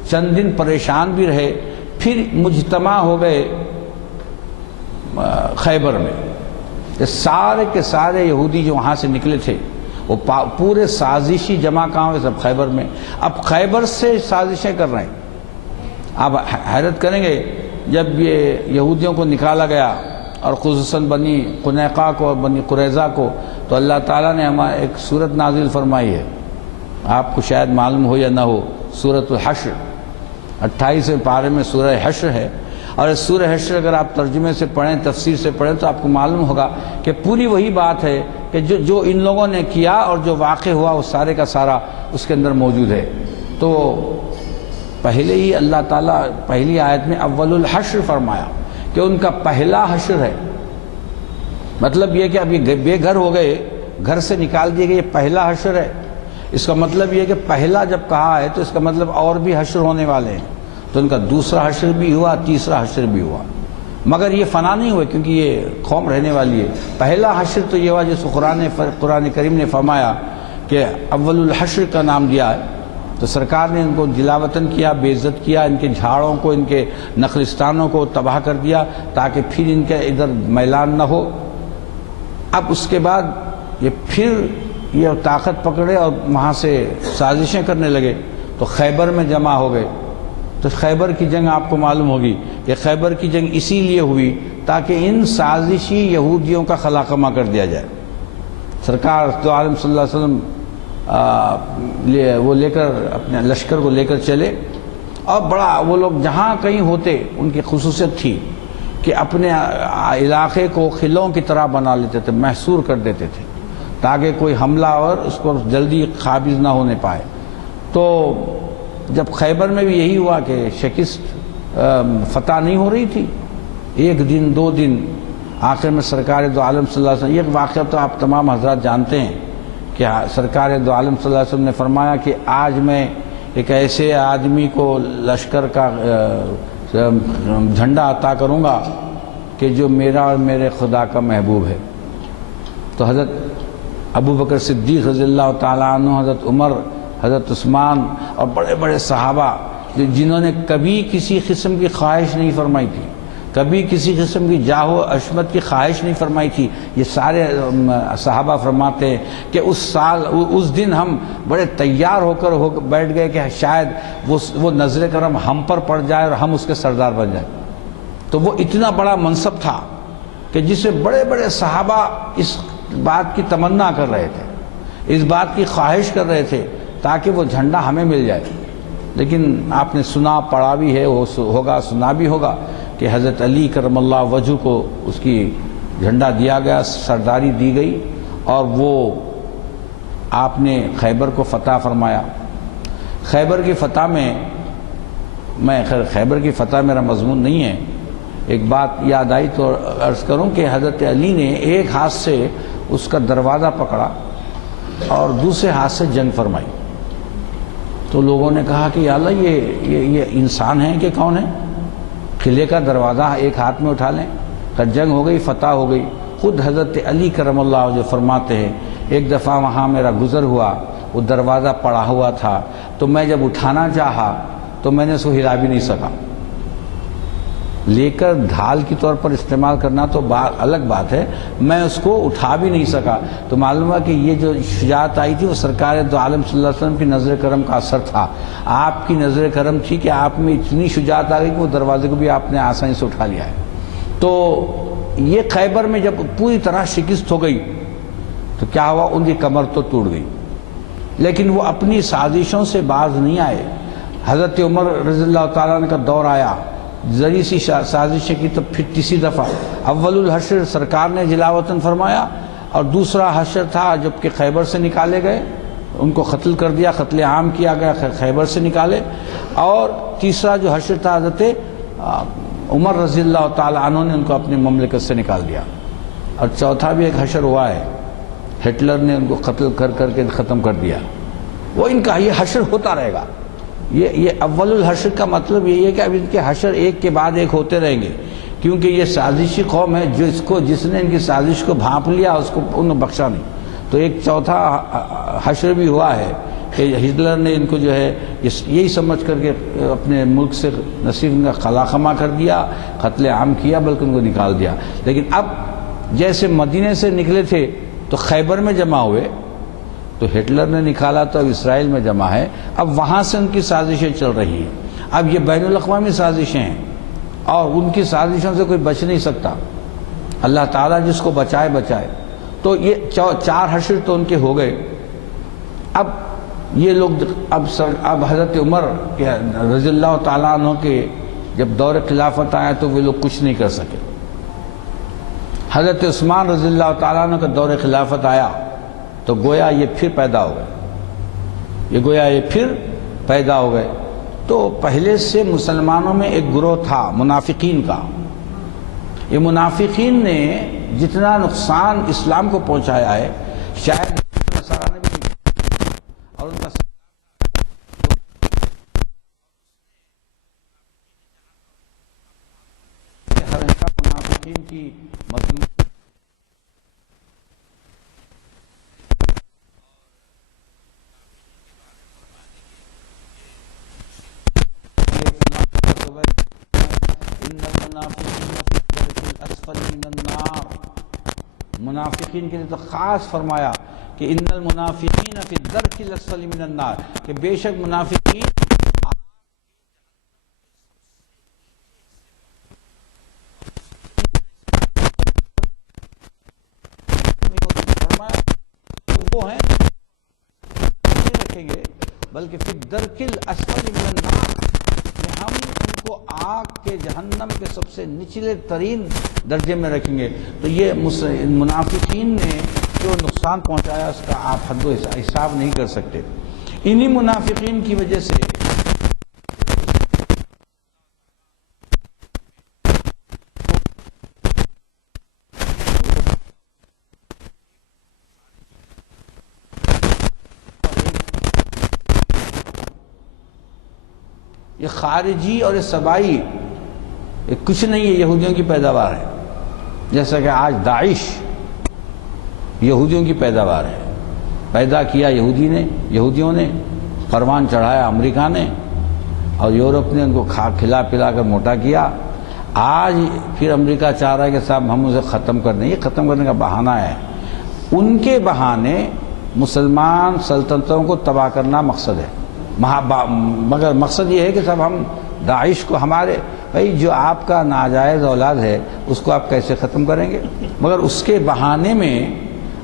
چند دن پریشان بھی رہے، پھر مجتمع ہو گئے خیبر میں۔ یہ سارے کے سارے یہودی جو وہاں سے نکلے تھے وہ پورے سازشی جمع کہاں ہوئے؟ سب خیبر میں۔ اب خیبر سے سازشیں کر رہے ہیں، آپ حیرت کریں گے جب یہ یہودیوں کو نکالا گیا اور خصوصاً بنی قنیقہ کو اور بنی قریظہ کو، تو اللہ تعالیٰ نے ہمیں ایک صورت نازل فرمائی ہے، آپ کو شاید معلوم ہو یا نہ ہو، سورۃ الحشر، 28ویں پارے میں سورہ حشر ہے۔ اور اس سورہ حشر اگر آپ ترجمے سے پڑھیں، تفسیر سے پڑھیں، تو آپ کو معلوم ہوگا کہ پوری وہی بات ہے کہ جو ان لوگوں نے کیا اور جو واقع ہوا وہ سارے کا سارا اس کے اندر موجود ہے۔ تو پہلے ہی اللہ تعالیٰ پہلی آیت میں اول الحشر فرمایا کہ ان کا پہلا حشر ہے، مطلب یہ کہ اب یہ بے گھر ہو گئے، گھر سے نکال دیے گئے، یہ پہلا حشر ہے۔ اس کا مطلب یہ کہ پہلا جب کہا ہے تو اس کا مطلب اور بھی حشر ہونے والے ہیں، تو ان کا دوسرا حشر بھی ہوا، تیسرا حشر بھی ہوا، مگر یہ فنا نہیں ہوئے کیونکہ یہ قوم رہنے والی ہے۔ پہلا حشر تو یہ ہوا جس کو قرآن کریم نے فرمایا کہ اول الحشر کا نام دیا ہے، تو سرکار نے ان کو جلاوطن کیا، بے عزت کیا، ان کے جھاڑوں کو، ان کے نخلستانوں کو تباہ کر دیا تاکہ پھر ان کے ادھر میلان نہ ہو۔ اب اس کے بعد یہ پھر یہ طاقت پکڑے اور وہاں سے سازشیں کرنے لگے، تو خیبر میں جمع ہو گئے۔ تو خیبر کی جنگ آپ کو معلوم ہوگی کہ خیبر کی جنگ اسی لیے ہوئی تاکہ ان سازشی یہودیوں کا خلاقمہ کر دیا جائے۔ سرکار تو عالم صلی اللہ علیہ وسلم وہ لے کر اپنے لشکر کو لے کر چلے، اور بڑا وہ لوگ جہاں کہیں ہوتے ان کی خصوصیت تھی کہ اپنے علاقے کو قلعوں کی طرح بنا لیتے تھے، محصور کر دیتے تھے تاکہ کوئی حملہ اور اس کو جلدی قابض نہ ہونے پائے۔ تو جب خیبر میں بھی یہی ہوا کہ شکست فتح نہیں ہو رہی تھی، ایک دن دو دن، آخر میں سرکار دو عالم صلی اللہ علیہ وسلم، یہ واقعہ تو آپ تمام حضرات جانتے ہیں کہ سرکار دو عالم صلی اللہ علیہ وسلم نے فرمایا کہ آج میں ایک ایسے آدمی کو لشکر کا جھنڈا عطا کروں گا کہ جو میرا اور میرے خدا کا محبوب ہے۔ تو حضرت ابو بکر صدیق رضی اللہ تعالیٰ عنہ، حضرت عمر، حضرت عثمان اور بڑے بڑے صحابہ جنہوں نے کبھی کسی قسم کی خواہش نہیں فرمائی تھی، کبھی کسی قسم کی جاہ و عظمت کی خواہش نہیں فرمائی تھی، یہ سارے صحابہ فرماتے ہیں کہ اس دن ہم بڑے تیار ہو کر بیٹھ گئے کہ شاید وہ نظر کرم ہم پر پڑ جائے اور ہم اس کے سردار بن جائیں۔ تو وہ اتنا بڑا منصب تھا کہ جسے بڑے بڑے صحابہ اس بات کی تمنا کر رہے تھے، اس بات کی خواہش کر رہے تھے تاکہ وہ جھنڈا ہمیں مل جائے۔ لیکن آپ نے سنا، پڑھا بھی ہے، ہوگا، سنا بھی ہوگا کہ حضرت علی کرم اللہ وجہ کو اس کی جھنڈا دیا گیا، سرداری دی گئی، اور وہ آپ نے خیبر کو فتح فرمایا۔ خیبر کی فتح میں خیبر کی فتح میرا مضمون نہیں ہے، ایک بات یاد آئی تو عرض کروں کہ حضرت علی نے ایک ہاتھ سے اس کا دروازہ پکڑا اور دوسرے ہاتھ سے جنگ فرمائی۔ تو لوگوں نے کہا کہ یا اللہ یہ انسان ہیں کہ کون ہے؟ قلعے کا دروازہ ایک ہاتھ میں اٹھا لیں۔ جنگ ہو گئی، فتح ہو گئی۔ خود حضرت علی کرم اللہ جو فرماتے ہیں ایک دفعہ وہاں میرا گزر ہوا، وہ دروازہ پڑا ہوا تھا، تو میں جب اٹھانا چاہا تو میں نے اس کو ہلا بھی نہیں سکا۔ لے کر ڈھال کی طور پر استعمال کرنا تو الگ بات ہے، میں اس کو اٹھا بھی نہیں سکا۔ تو معلوم ہوا کہ یہ جو شجاعت آئی تھی وہ سرکار دو عالم صلی اللہ علیہ وسلم کی نظر کرم کا اثر تھا۔ آپ کی نظر کرم تھی کہ آپ میں اتنی شجاعت آ گئی کہ وہ دروازے کو بھی آپ نے آسانی سے اٹھا لیا ہے۔ تو یہ خیبر میں جب پوری طرح شکست ہو گئی تو کیا ہوا، ان کی کمر تو ٹوٹ گئی، لیکن وہ اپنی سازشوں سے باز نہیں آئے۔ حضرت عمر رضی اللہ تعالیٰ عنہ کا دور آیا، ذری سی سازشیں کی، تو پھر تیسری دفعہ اول الحشر سرکار نے جلاوطن فرمایا، اور دوسرا حشر تھا جب کہ خیبر سے نکالے گئے، ان کو قتل کر دیا، قتل عام کیا گیا، خیبر سے نکالے، اور تیسرا جو حشر تھا حضرت عمر رضی اللہ تعالی عنہ نے ان کو اپنی مملکت سے نکال دیا، اور چوتھا بھی ایک حشر ہوا ہے، ہٹلر نے ان کو قتل کر کے ختم کر دیا۔ وہ ان کا یہ حشر ہوتا رہے گا۔ یہ اول الحشر کا مطلب یہی ہے کہ اب ان کے حشر ایک کے بعد ایک ہوتے رہیں گے، کیونکہ یہ سازشی قوم ہے، جس نے ان کی سازش کو بھانپ لیا اس کو انہوں نے بخشا نہیں۔ تو ایک چوتھا حشر بھی ہوا ہے کہ ہٹلر نے ان کو جو ہے یہی سمجھ کر کے اپنے ملک سے نہ صرف ان کا خلاخمہ کر دیا، قتل عام کیا، بلکہ ان کو نکال دیا۔ لیکن اب جیسے مدینے سے نکلے تھے تو خیبر میں جمع ہوئے، تو ہٹلر نے نکالا تو اب اسرائیل میں جمع ہے، اب وہاں سے ان کی سازشیں چل رہی ہیں۔ اب یہ بین الاقوامی سازشیں ہیں اور ان کی سازشوں سے کوئی بچ نہیں سکتا، اللہ تعالیٰ جس کو بچائے بچائے۔ تو یہ 4 حشر تو ان کے ہو گئے۔ اب یہ لوگ اب حضرت عمر رضی اللہ تعالیٰ عنہ کے جب دور خلافت آیا تو وہ لوگ کچھ نہیں کر سکے۔ حضرت عثمان رضی اللہ تعالیٰ عنہ کا دور خلافت آیا تو گویا یہ پھر پیدا ہو گئے۔ تو پہلے سے مسلمانوں میں ایک گروہ تھا منافقین کا۔ یہ منافقین نے جتنا نقصان اسلام کو پہنچایا ہے شاید نصارہ نے بھی نہیں کیا، اور ان کا ہمیشہ منافقین کی مذمت منافقین کے لیے تو خاص فرمایا کہ ان المنافقین فی الدرک الاسفل من النار، کہ بے شک منافقین وہ ہیں نہیں رکھیں گے بلکہ فی الدرک الاسفل من النار، کہ ہم ان کو آگ کے جہنم کے سب سے نچلے ترین درجے میں رکھیں گے۔ تو یہ منافقین نے جو نقصان پہنچایا اس کا آپ حد و حساب نہیں کر سکتے۔ انہی منافقین کی وجہ سے یہ خارجی اور یہ سبائی یہ کچھ نہیں ہے، یہودیوں کی پیداوار ہے، جیسا کہ آج داعش یہودیوں کی پیداوار ہے۔ پیدا کیا یہودیوں نے، پروان چڑھایا امریکہ نے، اور یورپ نے ان کو کھلا پلا کر موٹا کیا۔ آج پھر امریکہ چاہ رہا ہے کہ صاحب ہم اسے ختم کر دیں۔ یہ ختم کرنے کا بہانہ ہے، ان کے بہانے مسلمان سلطنتوں کو تباہ کرنا مقصد ہے، مگر مقصد یہ ہے کہ صاحب ہم داعش کو ہمارے بھائی جو آپ کا ناجائز اولاد ہے اس کو آپ کیسے ختم کریں گے؟ مگر اس کے بہانے میں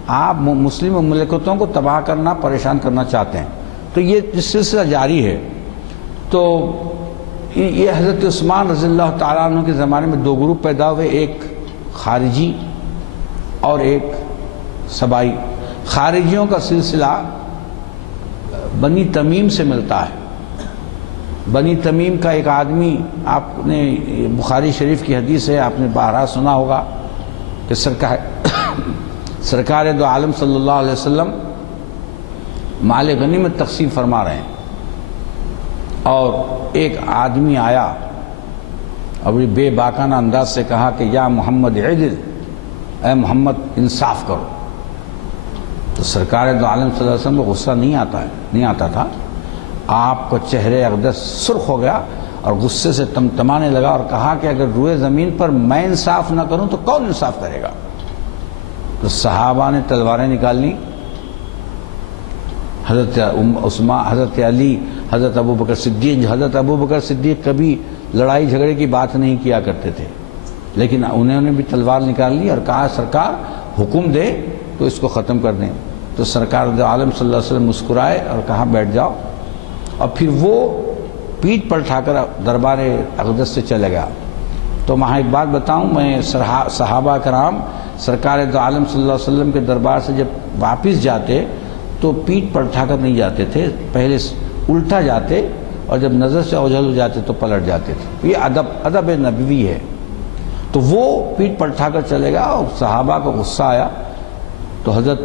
آپ مسلم مملکتوں کو تباہ کرنا، پریشان کرنا چاہتے ہیں۔ تو یہ سلسلہ جاری ہے۔ تو یہ حضرت عثمان رضی اللہ تعالیٰ عنہ کے زمانے میں 2 گروپ پیدا ہوئے، ایک خارجی اور ایک سبائی۔ خارجیوں کا سلسلہ بنی تمیم سے ملتا ہے۔ بنی تمیم کا ایک آدمی، آپ نے بخاری شریف کی حدیث ہے، آپ نے بارہا سنا ہوگا کہ سرکار دو عالم صلی اللہ علیہ وسلم مال غنیمت تقسیم فرما رہے ہیں، اور ایک آدمی آیا اور بے باکانہ انداز سے کہا کہ یا محمد عدل، اے محمد انصاف کرو۔ تو سرکار دو عالم صلی اللہ علیہ وسلم کو غصہ نہیں آتا تھا، آپ کو چہرے اقدس سرخ ہو گیا اور غصے سے تمتمانے لگا اور کہا کہ اگر روئے زمین پر میں انصاف نہ کروں تو کون انصاف کرے گا؟ تو صحابہ نے تلواریں نکال لیں، حضرت عثمان، حضرت علی، حضرت ابوبکر صدیق۔ حضرت ابوبکر صدیق کبھی لڑائی جھگڑے کی بات نہیں کیا کرتے تھے، لیکن انہوں نے بھی تلوار نکال لی اور کہا سرکار حکم دے تو اس کو ختم کر دیں۔ تو سرکار دو عالم صلی اللہ علیہ وسلم مسکرائے اور کہا بیٹھ جاؤ، اور پھر وہ پیٹھ پلٹا کر دربار اقدس سے چلے گیا۔ تو وہاں ایک بات بتاؤں، میں صحابہ کرام سرکار دو عالم صلی اللہ علیہ وسلم کے دربار سے جب واپس جاتے تو پیٹھ پلٹا کر نہیں جاتے تھے، پہلے الٹا جاتے، اور جب نظر سے اوجھل ہو جاتے تو پلٹ جاتے تھے۔ یہ ادب نبوی ہے۔ تو وہ پیٹھ پلٹا کر چلے گا، اور صحابہ کو غصہ آیا تو حضرت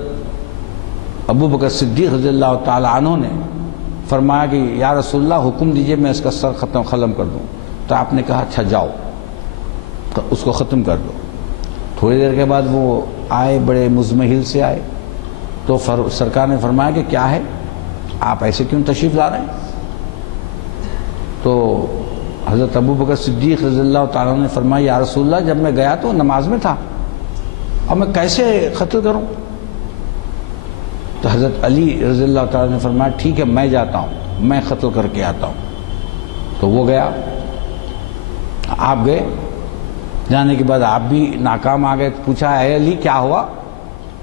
ابوبکر صدیق رضی اللہ تعالی عنہ نے فرمایا کہ یا رسول اللہ حکم دیجئے میں اس کا سر ختم کر دوں۔ تو آپ نے کہا اچھا جاؤ اس کو ختم کر دو۔ تھوڑی دیر کے بعد وہ آئے، بڑے مزمحل سے آئے، تو سرکار نے فرمایا کہ کیا ہے، آپ ایسے کیوں تشریف لا رہے ہیں؟ تو حضرت ابوبکر صدیق رضی اللہ تعالیٰ نے فرمایا یا رسول اللہ جب میں گیا تو نماز میں تھا، اب میں کیسے قتل کروں؟ تو حضرت علی رضی اللہ تعالیٰ نے فرمایا ٹھیک ہے میں جاتا ہوں، میں قتل کر کے آتا ہوں۔ تو وہ گیا، آپ گئے، جانے کے بعد آپ بھی ناکام آ گئے. پوچھا اے علی کیا ہوا،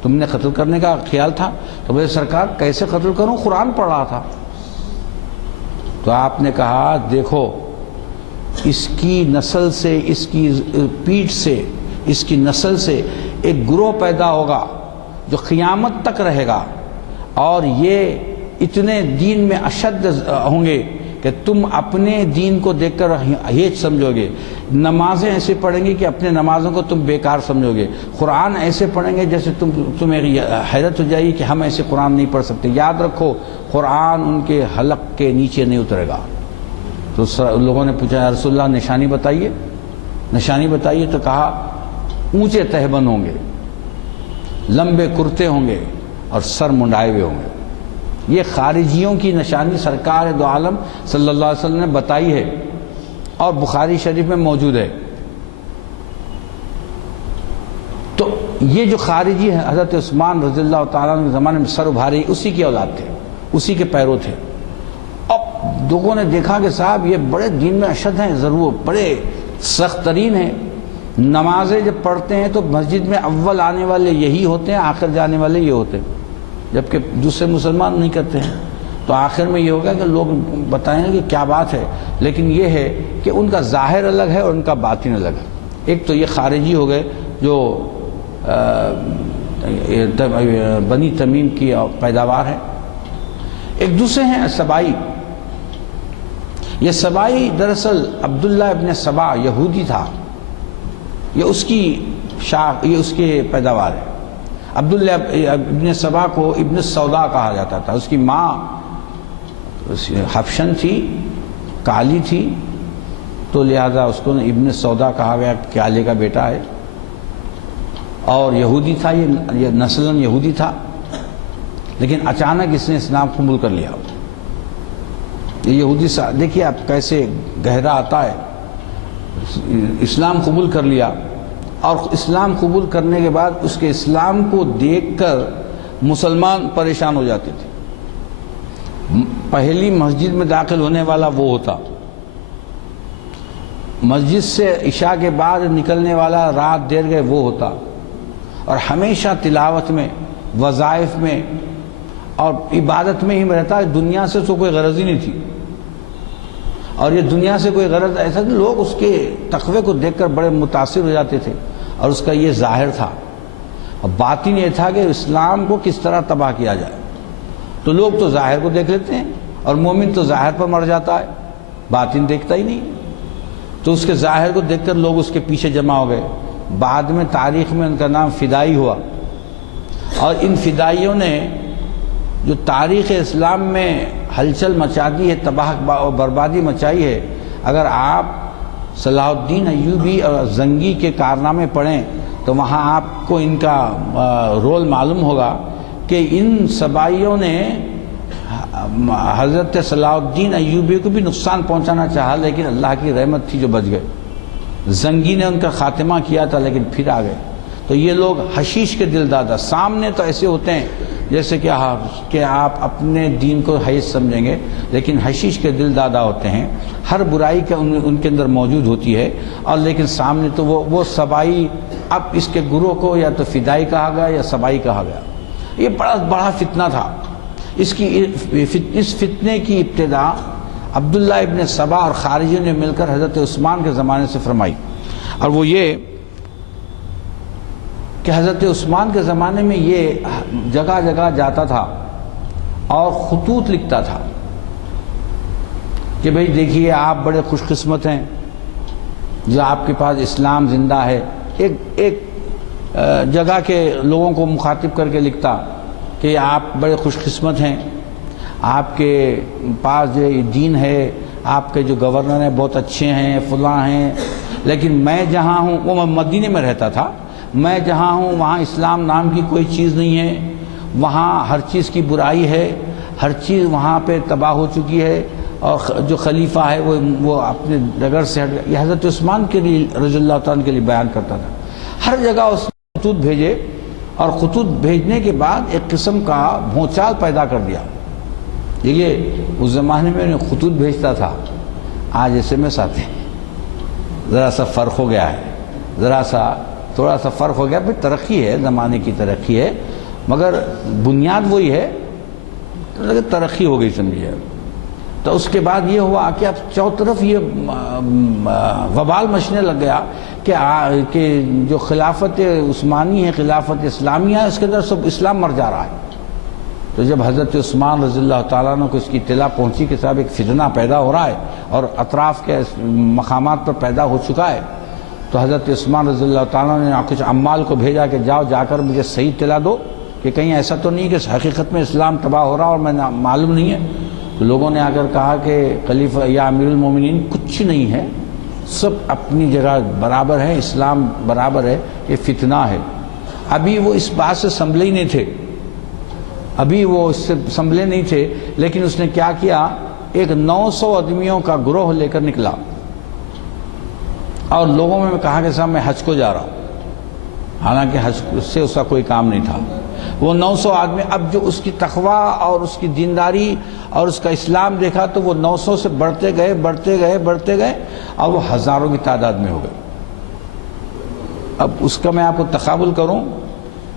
تم نے قتل کرنے کا خیال تھا؟ تو بولے سرکار کیسے قتل کروں، قرآن پڑھ رہا تھا. تو آپ نے کہا دیکھو اس کی نسل سے، اس کی پیٹھ سے، اس کی نسل سے ایک گروہ پیدا ہوگا جو قیامت تک رہے گا، اور یہ اتنے دین میں اشد ہوں گے کہ تم اپنے دین کو دیکھ کر ہیچ سمجھو گے. نمازیں ایسے پڑھیں گے کہ اپنے نمازوں کو تم بیکار سمجھو گے. قرآن ایسے پڑھیں گے جیسے تمہیں حیرت ہو جائے گی کہ ہم ایسے قرآن نہیں پڑھ سکتے. یاد رکھو قرآن ان کے حلق کے نیچے نہیں اترے گا. تو لوگوں نے پوچھا یا رسول اللہ نشانی بتائیے، نشانی بتائیے. تو کہا اونچے تہبند ہوں گے، لمبے کرتے ہوں گے اور سر منڈائے ہوئے ہوں گے. یہ خارجیوں کی نشانی سرکار دو عالم صلی اللہ علیہ وسلم نے بتائی ہے اور بخاری شریف میں موجود ہے. تو یہ جو خارجی ہے حضرت عثمان رضی اللہ تعالیٰ عنہ کے زمانے میں سر ابھارے اسی کی اولاد تھے، اسی کے پیرو تھے. اب لوگوں نے دیکھا کہ صاحب یہ بڑے دین میں اشد ہیں، ضرور بڑے سخت ترین ہیں. نمازیں جب پڑھتے ہیں تو مسجد میں اول آنے والے یہی ہوتے ہیں، آخر جانے والے یہ ہوتے ہیں، جبکہ دوسرے مسلمان نہیں کرتے ہیں. تو آخر میں یہ ہوگا کہ لوگ بتائیں گے کہ کیا بات ہے. لیکن یہ ہے کہ ان کا ظاہر الگ ہے اور ان کا باطن الگ ہے. ایک تو یہ خارجی ہو گئے جو بنی تمیم کی پیداوار ہے. ایک دوسرے ہیں سبائی. یہ سبائی دراصل عبداللہ ابن سبا یہودی تھا، یہ اس کی شاخ، یہ اس کے پیداوار ہے. عبداللہ ابن سبا کو ابن السودا کہا جاتا تھا. اس کی ماں حبشن تھی، کالی تھی، تو لہذا اس کو ابن السودا کہا گیا، کالے کا بیٹا ہے. اور یہودی تھا، یہ نسلاً یہودی تھا، لیکن اچانک اس نے اسلام قبول کر لیا. یہ یہودی سا دیکھیے آپ کیسے گہرا آتا ہے. اسلام قبول کر لیا، اور اسلام قبول کرنے کے بعد اس کے اسلام کو دیکھ کر مسلمان پریشان ہو جاتے تھے. پہلی مسجد میں داخل ہونے والا وہ ہوتا، مسجد سے عشاء کے بعد نکلنے والا رات دیر گئے وہ ہوتا، اور ہمیشہ تلاوت میں، وظائف میں اور عبادت میں ہی رہتا. دنیا سے تو کوئی غرض ہی نہیں تھی. اور یہ دنیا سے کوئی غرض ایسا کہ لوگ اس کے تقوی کو دیکھ کر بڑے متاثر ہو جاتے تھے، اور اس کا یہ ظاہر تھا. اور باطن یہ تھا کہ اسلام کو کس طرح تباہ کیا جائے. تو لوگ تو ظاہر کو دیکھ لیتے ہیں، اور مومن تو ظاہر پر مر جاتا ہے، باطن دیکھتا ہی نہیں. تو اس کے ظاہر کو دیکھ کر لوگ اس کے پیچھے جمع ہو گئے. بعد میں تاریخ میں ان کا نام فدائی ہوا، اور ان فدائیوں نے جو تاریخ اسلام میں ہلچل مچا دی ہے، تباہ و بربادی مچائی ہے. اگر آپ صلاح الدین ایوبی اور زنگی کے کارنامے پڑھیں تو وہاں آپ کو ان کا رول معلوم ہوگا کہ ان سبائیوں نے حضرت صلاح الدین ایوبی کو بھی نقصان پہنچانا چاہا، لیکن اللہ کی رحمت تھی جو بچ گئے. زنگی نے ان کا خاتمہ کیا تھا لیکن پھر آ گئے. تو یہ لوگ حشیش کے دل دادا، سامنے تو ایسے ہوتے ہیں جیسے کہ آپ اپنے دین کو حیث سمجھیں گے، لیکن حشیش کے دل دادا ہوتے ہیں. ہر برائی کا ان کے اندر موجود ہوتی ہے، اور لیکن سامنے تو وہ سبائی. اب اس کے گروہ کو یا تو فدائی کہا گیا یا سبائی کہا گیا. یہ بڑا فتنہ تھا. اس فتنے کی ابتدا عبداللہ ابن سبا اور خارجیوں نے مل کر حضرت عثمان کے زمانے سے فرمائی. اور وہ یہ کہ حضرت عثمان کے زمانے میں یہ جگہ جگہ جاتا تھا اور خطوط لکھتا تھا کہ بھئی دیکھیے آپ بڑے خوش قسمت ہیں جو آپ کے پاس اسلام زندہ ہے. ایک جگہ کے لوگوں کو مخاطب کر کے لکھتا کہ آپ بڑے خوش قسمت ہیں، آپ کے پاس جو دین ہے، آپ کے جو گورنر ہیں بہت اچھے ہیں، فلاں ہیں، لیکن میں جہاں ہوں، وہ مدینے میں رہتا تھا، میں جہاں ہوں وہاں اسلام نام کی کوئی چیز نہیں ہے، وہاں ہر چیز کی برائی ہے، ہر چیز وہاں پہ تباہ ہو چکی ہے، اور جو خلیفہ ہے وہ اپنے ڈگر سے ہٹ گیا. یہ حضرت عثمان کے لیے رضی اللہ تعالیٰ کے لیے بیان کرتا تھا. ہر جگہ اس نے خطوط بھیجے، اور خطوط بھیجنے کے بعد ایک قسم کا بھونچال پیدا کر دیا. دیکھیے اس زمانے میں خطوط بھیجتا تھا، آج ایس ایم ایس آتے ہیں. ذرا سا فرق ہو گیا ہے, تھوڑا سا فرق ہو گیا. پھر ترقی ہے, زمانے کی ترقی ہے, مگر بنیاد وہی ہے. ترقی ہو گئی سمجھیے. تو اس کے بعد یہ ہوا کہ اب چاروں طرف یہ وبال مچنے لگ گیا کہ جو خلافت عثمانی ہے, خلافت اسلامیہ ہے, اس کے اندر سب اسلام مر جا رہا ہے. تو جب حضرت عثمان رضی اللہ تعالیٰ عنہ کو اس کی اطلاع پہنچی کہ صاحب ایک فتنہ پیدا ہو رہا ہے اور اطراف کے مقامات پر پیدا ہو چکا ہے, تو حضرت عثمان رضی اللہ تعالیٰ نے کچھ عمال کو بھیجا کہ جا کر مجھے صحیح اطلاع دو کہ کہیں ایسا تو نہیں کہ حقیقت میں اسلام تباہ ہو رہا اور میں معلوم نہیں ہے. تو لوگوں نے آ کر کہا کہ خلیفہ یا امیر المومنین کچھ نہیں ہے, سب اپنی جگہ برابر ہے, اسلام برابر ہے, یہ فتنہ ہے. ابھی وہ اس بات سے سنبھلے ہی نہیں تھے, لیکن اس نے کیا کیا, ایک 900 آدمیوں کا گروہ لے کر نکلا اور لوگوں میں کہا کہ صاحب میں حج کو جا رہا ہوں, حالانکہ حج سے اس کا کوئی کام نہیں تھا. وہ 900 آدمی, اب جو اس کی تقویٰ اور اس کی دینداری اور اس کا اسلام دیکھا تو وہ 900 سے بڑھتے گئے اور وہ ہزاروں کی تعداد میں ہو گئے. اب اس کا میں آپ کو تقابل کروں,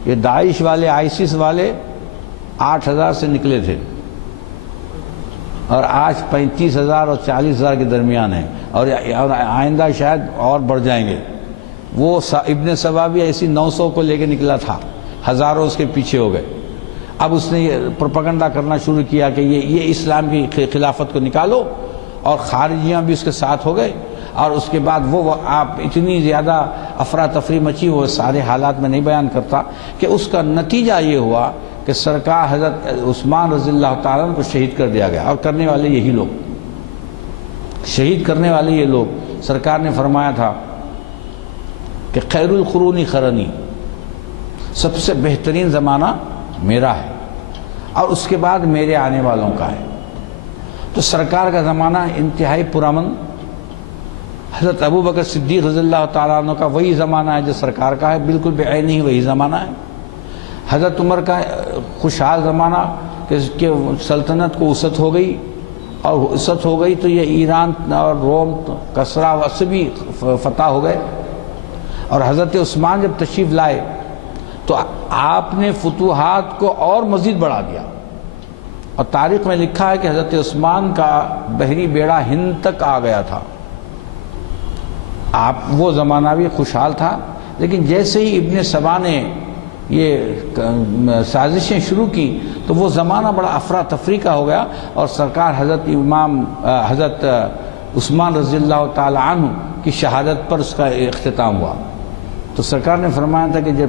یہ داعش والے, آئیسس والے 8,000 سے نکلے تھے اور آج 35,000 اور 40,000 کے درمیان ہیں, اور آئندہ شاید اور بڑھ جائیں گے. وہ ابن سبا بھی ایسی 900 کو لے کے نکلا تھا, ہزاروں اس کے پیچھے ہو گئے. اب اس نے یہ پروپیگنڈا کرنا شروع کیا کہ یہ اسلام کی خلافت کو نکالو, اور خارجیاں بھی اس کے ساتھ ہو گئے. اور اس کے بعد وہ آپ اتنی زیادہ افراتفری مچی, وہ سارے حالات میں نہیں بیان کرتا, کہ اس کا نتیجہ یہ ہوا کہ سرکار حضرت عثمان رضی اللہ تعالیٰ عنہ کو شہید کر دیا گیا. اور کرنے والے یہی لوگ, شہید کرنے والے یہ لوگ. سرکار نے فرمایا تھا کہ خیر القرون قرنی, سب سے بہترین زمانہ میرا ہے اور اس کے بعد میرے آنے والوں کا ہے. تو سرکار کا زمانہ انتہائی پرامن. حضرت ابو بکر صدیق رضی اللہ تعالیٰ عنہ کا وہی زمانہ ہے جو سرکار کا ہے, بالکل بعینی ہی وہی زمانہ ہے. حضرت عمر کا خوشحال زمانہ کہ سلطنت کو وسعت ہو گئی, اور وسعت ہو گئی تو یہ ایران اور روم, کسرا سے بھی فتح ہو گئے. اور حضرت عثمان جب تشریف لائے تو آپ نے فتوحات کو اور مزید بڑھا دیا, اور تاریخ میں لکھا ہے کہ حضرت عثمان کا بحری بیڑا ہند تک آ گیا تھا. وہ زمانہ بھی خوشحال تھا, لیکن جیسے ہی ابن سبا نے یہ سازشیں شروع کی تو وہ زمانہ بڑا افراتفری کا ہو گیا, اور سرکار حضرت عثمان رضی اللہ تعالی عنہ کی شہادت پر اس کا اختتام ہوا. تو سرکار نے فرمایا تھا کہ جب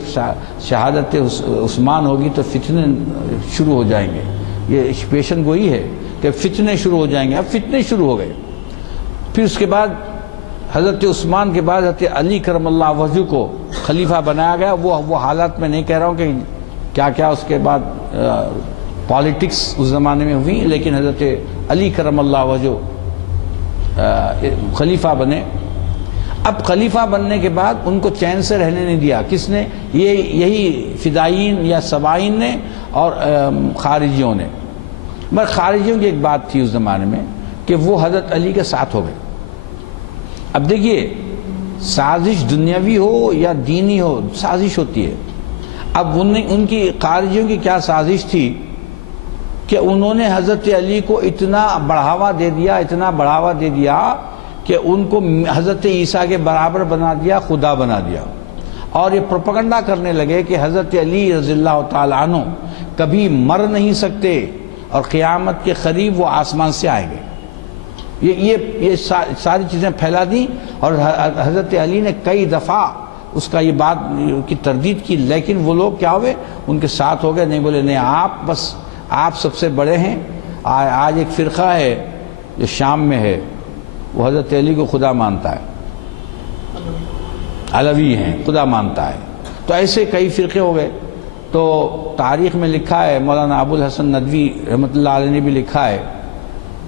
شہادت عثمان ہوگی تو فتنے شروع ہو جائیں گے. یہ پیشن گوئی ہے کہ فتنے شروع ہو جائیں گے. اب فتنے شروع ہو گئے. پھر اس کے بعد حضرت عثمان کے بعد حضرت علی کرم اللہ وجہ کو خلیفہ بنایا گیا. وہ حالات میں نہیں کہہ رہا ہوں کہ کیا کیا اس کے بعد پالیٹکس اس زمانے میں ہوئی, لیکن حضرت علی کرم اللہ وجہ خلیفہ بنے. اب خلیفہ بننے کے بعد ان کو چین سے رہنے نہیں دیا. کس نے؟ یہی فدائین یا سبائین نے اور خارجیوں نے. مگر خارجیوں کی ایک بات تھی اس زمانے میں کہ وہ حضرت علی کے ساتھ ہو گئے. اب دیکھیے, سازش دنیاوی ہو یا دینی ہو, سازش ہوتی ہے. اب ان کی خارجیوں کی کیا سازش تھی کہ انہوں نے حضرت علی کو اتنا بڑھاوا دے دیا کہ ان کو حضرت عیسیٰ کے برابر بنا دیا, خدا بنا دیا. اور یہ پروپیگنڈا کرنے لگے کہ حضرت علی رضی اللہ تعالیٰ عنہ کبھی مر نہیں سکتے اور قیامت کے قریب وہ آسمان سے آئیں گے. یہ ساری چیزیں پھیلا دی, اور حضرت علی نے کئی دفعہ اس کا یہ بات کی تردید کی, لیکن وہ لوگ کیا ہوئے, ان کے ساتھ ہو گئے. نہیں بولے نہیں, آپ سب سے بڑے ہیں. آج ایک فرقہ ہے جو شام میں ہے, وہ حضرت علی کو خدا مانتا ہے, علوی ہیں, خدا مانتا ہے. تو ایسے کئی فرقے ہو گئے. تو تاریخ میں لکھا ہے, مولانا ابو الحسن ندوی رحمۃ اللہ علیہ نے بھی لکھا ہے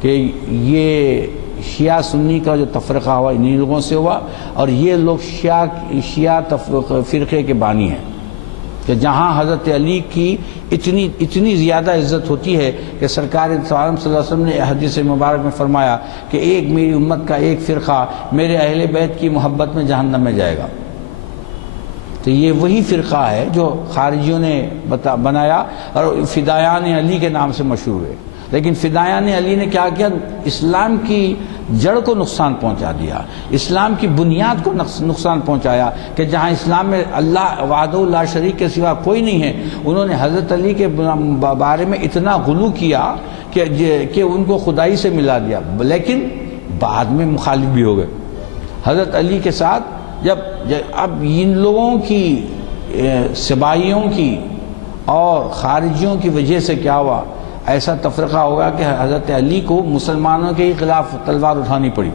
کہ یہ شیعہ سنی کا جو تفرقہ ہوا انہی لوگوں سے ہوا, اور یہ لوگ شیعہ فرقے کے بانی ہیں. کہ جہاں حضرت علی کی اتنی زیادہ عزت ہوتی ہے کہ سرکار صلی اللہ علیہ وسلم نے حدیث مبارک میں فرمایا کہ ایک میری امت کا ایک فرقہ میرے اہل بیت کی محبت میں جہنم میں جائے گا. تو یہ وہی فرقہ ہے جو خارجیوں نے بنایا اور فدایان علی کے نام سے مشہور ہوئے. لیکن فدایان علی نے کیا کیا؟ اسلام کی جڑ کو نقصان پہنچا دیا، اسلام کی بنیاد کو نقصان پہنچایا کہ جہاں اسلام میں اللہ وحدہ لا شریک کے سوا کوئی نہیں ہے، انہوں نے حضرت علی کے بارے میں اتنا غلو کیا کہ ان کو خدائی سے ملا دیا. لیکن بعد میں مخالف بھی ہو گئے حضرت علی کے ساتھ. جب اب ان لوگوں کی سبائیوں کی اور خارجیوں کی وجہ سے کیا ہوا، ایسا تفرقہ ہوگا کہ حضرت علی کو مسلمانوں کے خلاف تلوار اٹھانی پڑی،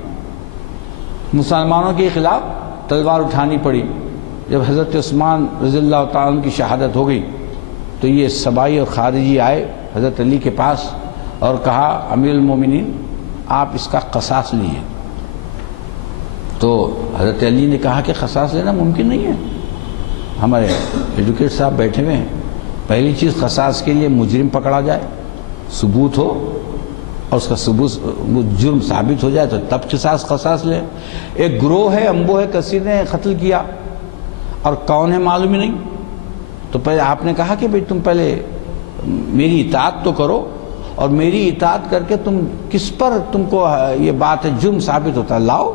مسلمانوں کے خلاف تلوار اٹھانی پڑی. جب حضرت عثمان رضی اللہ تعالیٰ عنہ کی شہادت ہو گئی تو یہ سبائی اور خارجی آئے حضرت علی کے پاس اور کہا امیر المومنین آپ اس کا قصاص لیجیے. تو حضرت علی نے کہا کہ قصاص لینا ممکن نہیں ہے، ہمارے ایڈوکیٹ صاحب بیٹھے ہوئے ہیں. پہلی چیز قصاص کے لیے مجرم پکڑا جائے، ثبوت ہو اور اس کا ثبوت جرم ثابت ہو جائے تو تب قصاص لے. ایک گروہ ہے انبو ہے کثیر نے قتل کیا اور کون ہے معلوم ہی نہیں. تو پہلے آپ نے کہا کہ بھئی تم پہلے میری اطاعت تو کرو اور میری اطاعت کر کے تم کس پر تم کو یہ بات ہے جرم ثابت ہوتا ہے لاؤ،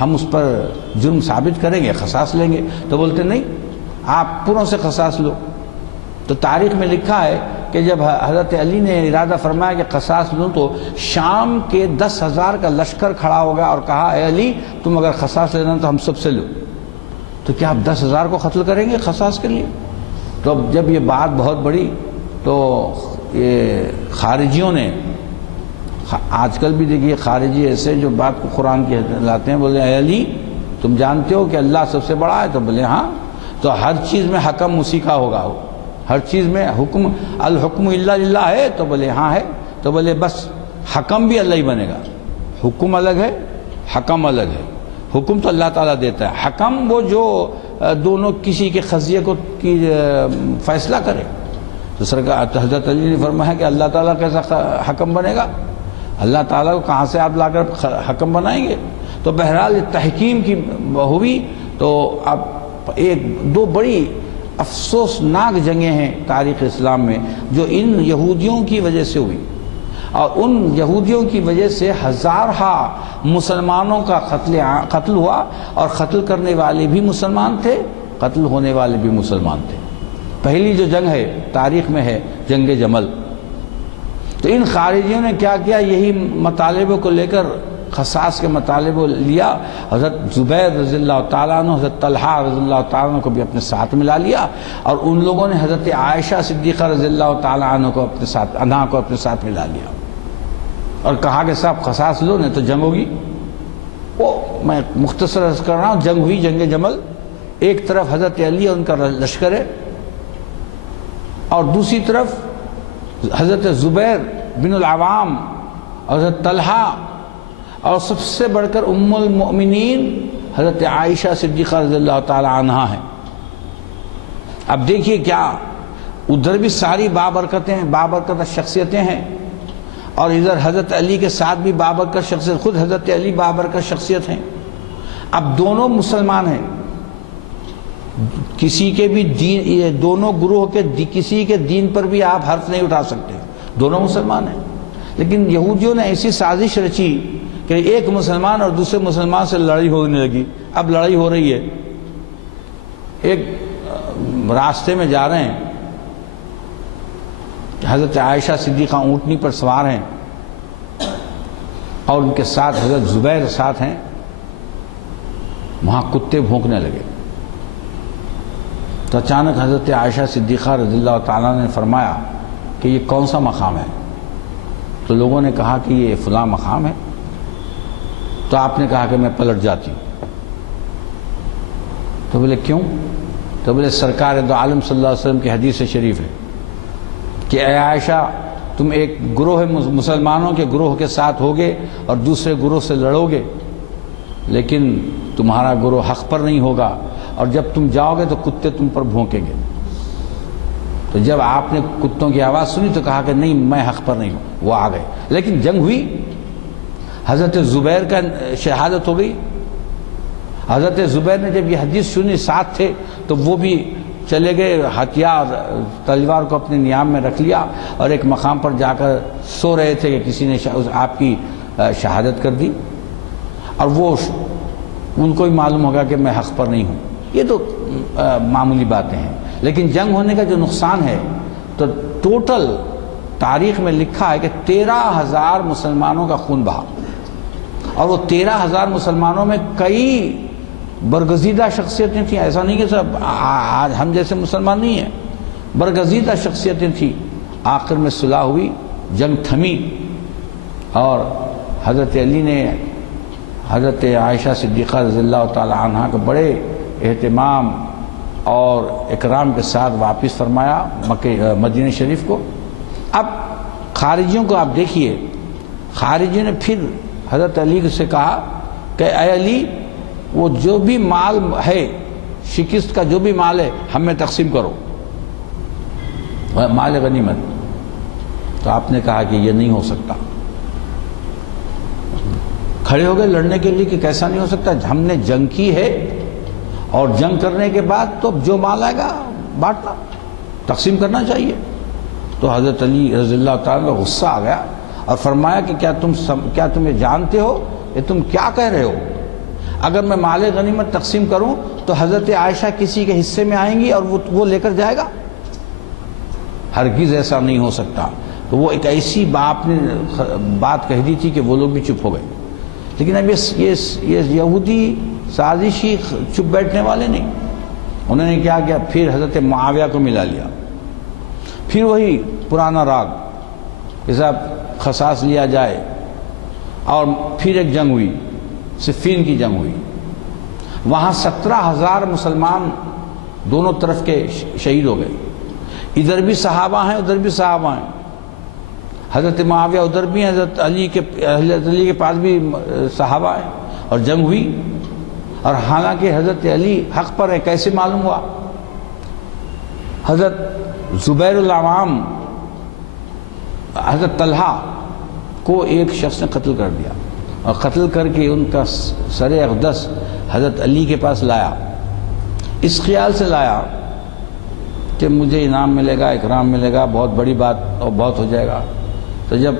ہم اس پر جرم ثابت کریں گے قصاص لیں گے. تو بولتے نہیں آپ پوروں سے قصاص لو. تو تاریخ میں لکھا ہے کہ جب حضرت علی نے ارادہ فرمایا کہ قصاص لوں تو شام کے 10,000 کا لشکر کھڑا ہو گیا اور کہا اے علی تم اگر قصاص لینا تو ہم سب سے لو. تو کیا آپ 10,000 کو قتل کریں گے قصاص کے لیے؟ تو اب جب یہ بات بہت بڑی تو یہ خارجیوں نے، آج کل بھی دیکھیے خارجی ایسے جو بات کو قرآن کی لاتے ہیں، بولے اے علی تم جانتے ہو کہ اللہ سب سے بڑا ہے؟ تو بولے ہاں. تو ہر چیز میں حکم اسی کا ہوگا، ہر چیز میں حکم الحکم الا للہ ہے؟ تو بولے ہاں ہے. تو بولے بس حکم بھی اللہ ہی بنے گا. حکم الگ ہے، حکم الگ ہے. حکم تو اللہ تعالیٰ دیتا ہے، حکم وہ جو دونوں کسی کے قضیے کو فیصلہ کرے. تو سرکار حضرت علی نے فرمایا کہ اللہ تعالیٰ کیسا حکم بنے گا؟ اللہ تعالیٰ کو کہاں سے آپ لا کر حکم بنائیں گے؟ تو بہرحال تحکیم کی ہوئی. تو اب ایک دو بڑی افسوسناک جنگیں ہیں تاریخ اسلام میں جو ان یہودیوں کی وجہ سے ہوئی، اور ان یہودیوں کی وجہ سے ہزارہا مسلمانوں کا قتل ہوا، اور قتل کرنے والے بھی مسلمان تھے، قتل ہونے والے بھی مسلمان تھے. پہلی جو جنگ ہے تاریخ میں ہے جنگ جمل. تو ان خارجیوں نے کیا کیا؟ یہی مطالبے کو لے کر قصاص کے مطالبے لیا. حضرت زبیر رضی اللہ تعالیٰ عنہ، حضرت طلحہ رضی اللہ تعالیٰ عنہ کو بھی اپنے ساتھ ملا لیا، اور ان لوگوں نے حضرت عائشہ صدیقہ رضی اللہ تعالیٰ عنہ کو اپنے ساتھ ملا لیا اور کہا کہ صاحب قصاص لو نہیں تو جنگ ہوگی. وہ میں مختصر عرض کر رہا ہوں، جنگ ہوئی جنگ جمل. ایک طرف حضرت علی اور ان کا لشکر ہے، اور دوسری طرف حضرت زبیر بن العوام اور حضرت طلحہ، اور سب سے بڑھ کر ام المؤمنین حضرت عائشہ صدیقہ رضی اللہ تعالی عنہا ہے. اب دیکھیے کیا ادھر بھی ساری بابرکت شخصیتیں ہیں، اور ادھر حضرت علی کے ساتھ بھی بابرکت شخصیت، خود حضرت علی بابرکت شخصیت ہیں. اب دونوں مسلمان ہیں، کسی کے بھی دین، یہ دونوں گروہ کے کسی کے دین پر بھی آپ حرف نہیں اٹھا سکتے، دونوں مسلمان ہیں. لیکن یہودیوں نے ایسی سازش رچی کہ ایک مسلمان اور دوسرے مسلمان سے لڑائی ہونے لگی. اب لڑائی ہو رہی ہے، ایک راستے میں جا رہے ہیں، حضرت عائشہ صدیقہ اونٹنی پر سوار ہیں اور ان کے ساتھ حضرت زبیر ساتھ ہیں. وہاں کتے بھونکنے لگے تو اچانک حضرت عائشہ صدیقہ رضی اللہ تعالیٰ نے فرمایا کہ یہ کون سا مقام ہے؟ تو لوگوں نے کہا کہ یہ فلاں مقام ہے. تو آپ نے کہا کہ میں پلٹ جاتی ہوں. تو بولے کیوں؟ تو بولے سرکار دو عالم صلی اللہ علیہ وسلم کی حدیث شریف ہے کہ اے عائشہ تم ایک گروہ مسلمانوں کے گروہ کے ساتھ ہوگے اور دوسرے گروہ سے لڑو گے، لیکن تمہارا گروہ حق پر نہیں ہوگا، اور جب تم جاؤ گے تو کتے تم پر بھونکیں گے. تو جب آپ نے کتوں کی آواز سنی تو کہا کہ نہیں میں حق پر نہیں ہوں، وہ آ گئے۔ لیکن جنگ ہوئی، حضرت زبیر کا شہادت ہو گئی۔ حضرت زبیر نے جب یہ حدیث سنی، ساتھ تھے، تو وہ بھی چلے گئے، ہتھیار تلوار کو اپنے نیام میں رکھ لیا اور ایک مقام پر جا کر سو رہے تھے کہ کسی نے آپ کی شہادت کر دی، اور وہ ان کو ہی معلوم ہوگا کہ میں حق پر نہیں ہوں۔ یہ تو معمولی باتیں ہیں، لیکن جنگ ہونے کا جو نقصان ہے، تو ٹوٹل تاریخ میں لکھا ہے کہ 13,000 مسلمانوں کا خون بہا، اور وہ 13,000 مسلمانوں میں کئی برگزیدہ شخصیتیں تھیں۔ ایسا نہیں کہ سب آج ہم جیسے مسلمان نہیں ہیں، برگزیدہ شخصیتیں تھیں۔ آخر میں صلح ہوئی، جنگ تھمی، اور حضرت علی نے حضرت عائشہ صدیقہ رضی اللہ تعالی عنہ کو بڑے اہتمام اور اکرام کے ساتھ واپس فرمایا مدینہ شریف کو۔ اب خارجیوں کو آپ دیکھیے، خارجیوں نے پھر حضرت علی سے کہا کہ اے علی، وہ جو بھی مال ہے، شکست کا جو بھی مال ہے، ہم میں تقسیم کرو، مال غنیمت۔ تو آپ نے کہا کہ یہ نہیں ہو سکتا، کھڑے ہو گئے لڑنے کے لیے کہ کیسا نہیں ہو سکتا، ہم نے جنگ کی ہے، اور جنگ کرنے کے بعد تو جو مال آئے گا بانٹنا، تقسیم کرنا چاہیے۔ تو حضرت علی رضی اللہ تعالیٰ کا غصہ آ گیا اور فرمایا کہ کیا تم یہ جانتے ہو کہ تم کیا کہہ رہے ہو؟ اگر میں مال غنیمت تقسیم کروں تو حضرت عائشہ کسی کے حصے میں آئیں گی اور وہ لے کر جائے گا؟ ہرگز ایسا نہیں ہو سکتا۔ تو وہ ایک ایسی بات کہہ دی تھی کہ وہ لوگ بھی چپ ہو گئے۔ لیکن اب یہ یہودی سازشی چپ بیٹھنے والے نہیں، انہوں نے کیا کیا، پھر حضرت معاویہ کو ملا لیا، پھر وہی پرانا راگ کہ صاحب قصاص لیا جائے، اور پھر ایک جنگ ہوئی، صفین کی جنگ ہوئی۔ وہاں 17,000 مسلمان دونوں طرف کے شہید ہو گئے، ادھر بھی صحابہ ہیں ادھر بھی صحابہ ہیں، حضرت معاویہ ادھر بھی ہیں، حضرت علی کے پاس بھی صحابہ ہیں، اور جنگ ہوئی۔ اور حالانکہ حضرت علی حق پر ہے، کیسے معلوم ہوا؟ حضرت زبیر العوام، حضرت طلحہ کو ایک شخص نے قتل کر دیا، اور قتل کر کے ان کا سر اقدس حضرت علی کے پاس لایا، اس خیال سے لایا کہ مجھے انعام ملے گا، اکرام ملے گا، بہت بڑی بات اور بہت ہو جائے گا۔ تو جب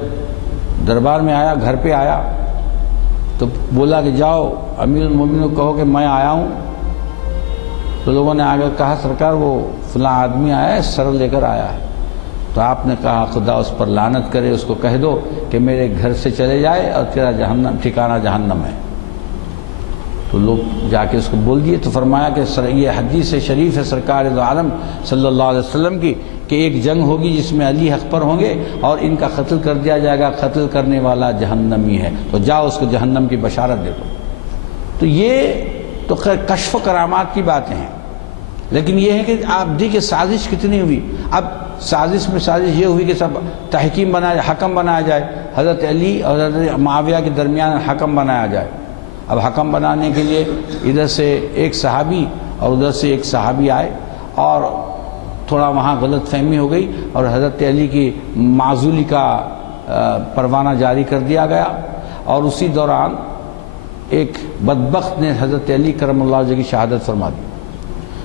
دربار میں آیا، گھر پہ آیا، تو بولا کہ جاؤ امیر المومنین کو کہو کہ میں آیا ہوں۔ تو لوگوں نے آگے کہا سرکار وہ فلاں آدمی آیا ہے، سر لے کر آیا ہے۔ تو آپ نے کہا خدا اس پر لعنت کرے، اس کو کہہ دو کہ میرے گھر سے چلے جائے اور تیرا ٹھکانہ جہنم ہے۔ تو لوگ جا کے اس کو بول دیے۔ تو فرمایا کہ یہ حدیث شریف ہے سرکار دو عالم صلی اللہ علیہ وسلم کی کہ ایک جنگ ہوگی جس میں علی حق پر ہوں گے اور ان کا قتل کر دیا جائے گا، قتل کرنے والا جہنمی ہے، تو جاؤ اس کو جہنم کی بشارت دے دو۔ تو یہ تو خیر کشف و کرامات کی باتیں ہیں، لیکن یہ ہے کہ آپ دیکھیں سازش کتنی ہوئی۔ اب سازش میں سازش یہ ہوئی کہ سب تحکیم بنایا، حکم بنایا جائے، حضرت علی اور حضرت معاویہ کے درمیان حکم بنایا جائے۔ اب حکم بنانے کے لیے ادھر سے ایک صحابی اور ادھر سے ایک صحابی آئے، اور تھوڑا وہاں غلط فہمی ہو گئی، اور حضرت علی کی معزولی کا پروانہ جاری کر دیا گیا، اور اسی دوران ایک بدبخت نے حضرت علی کرم اللہ وجہ کی شہادت فرما دی۔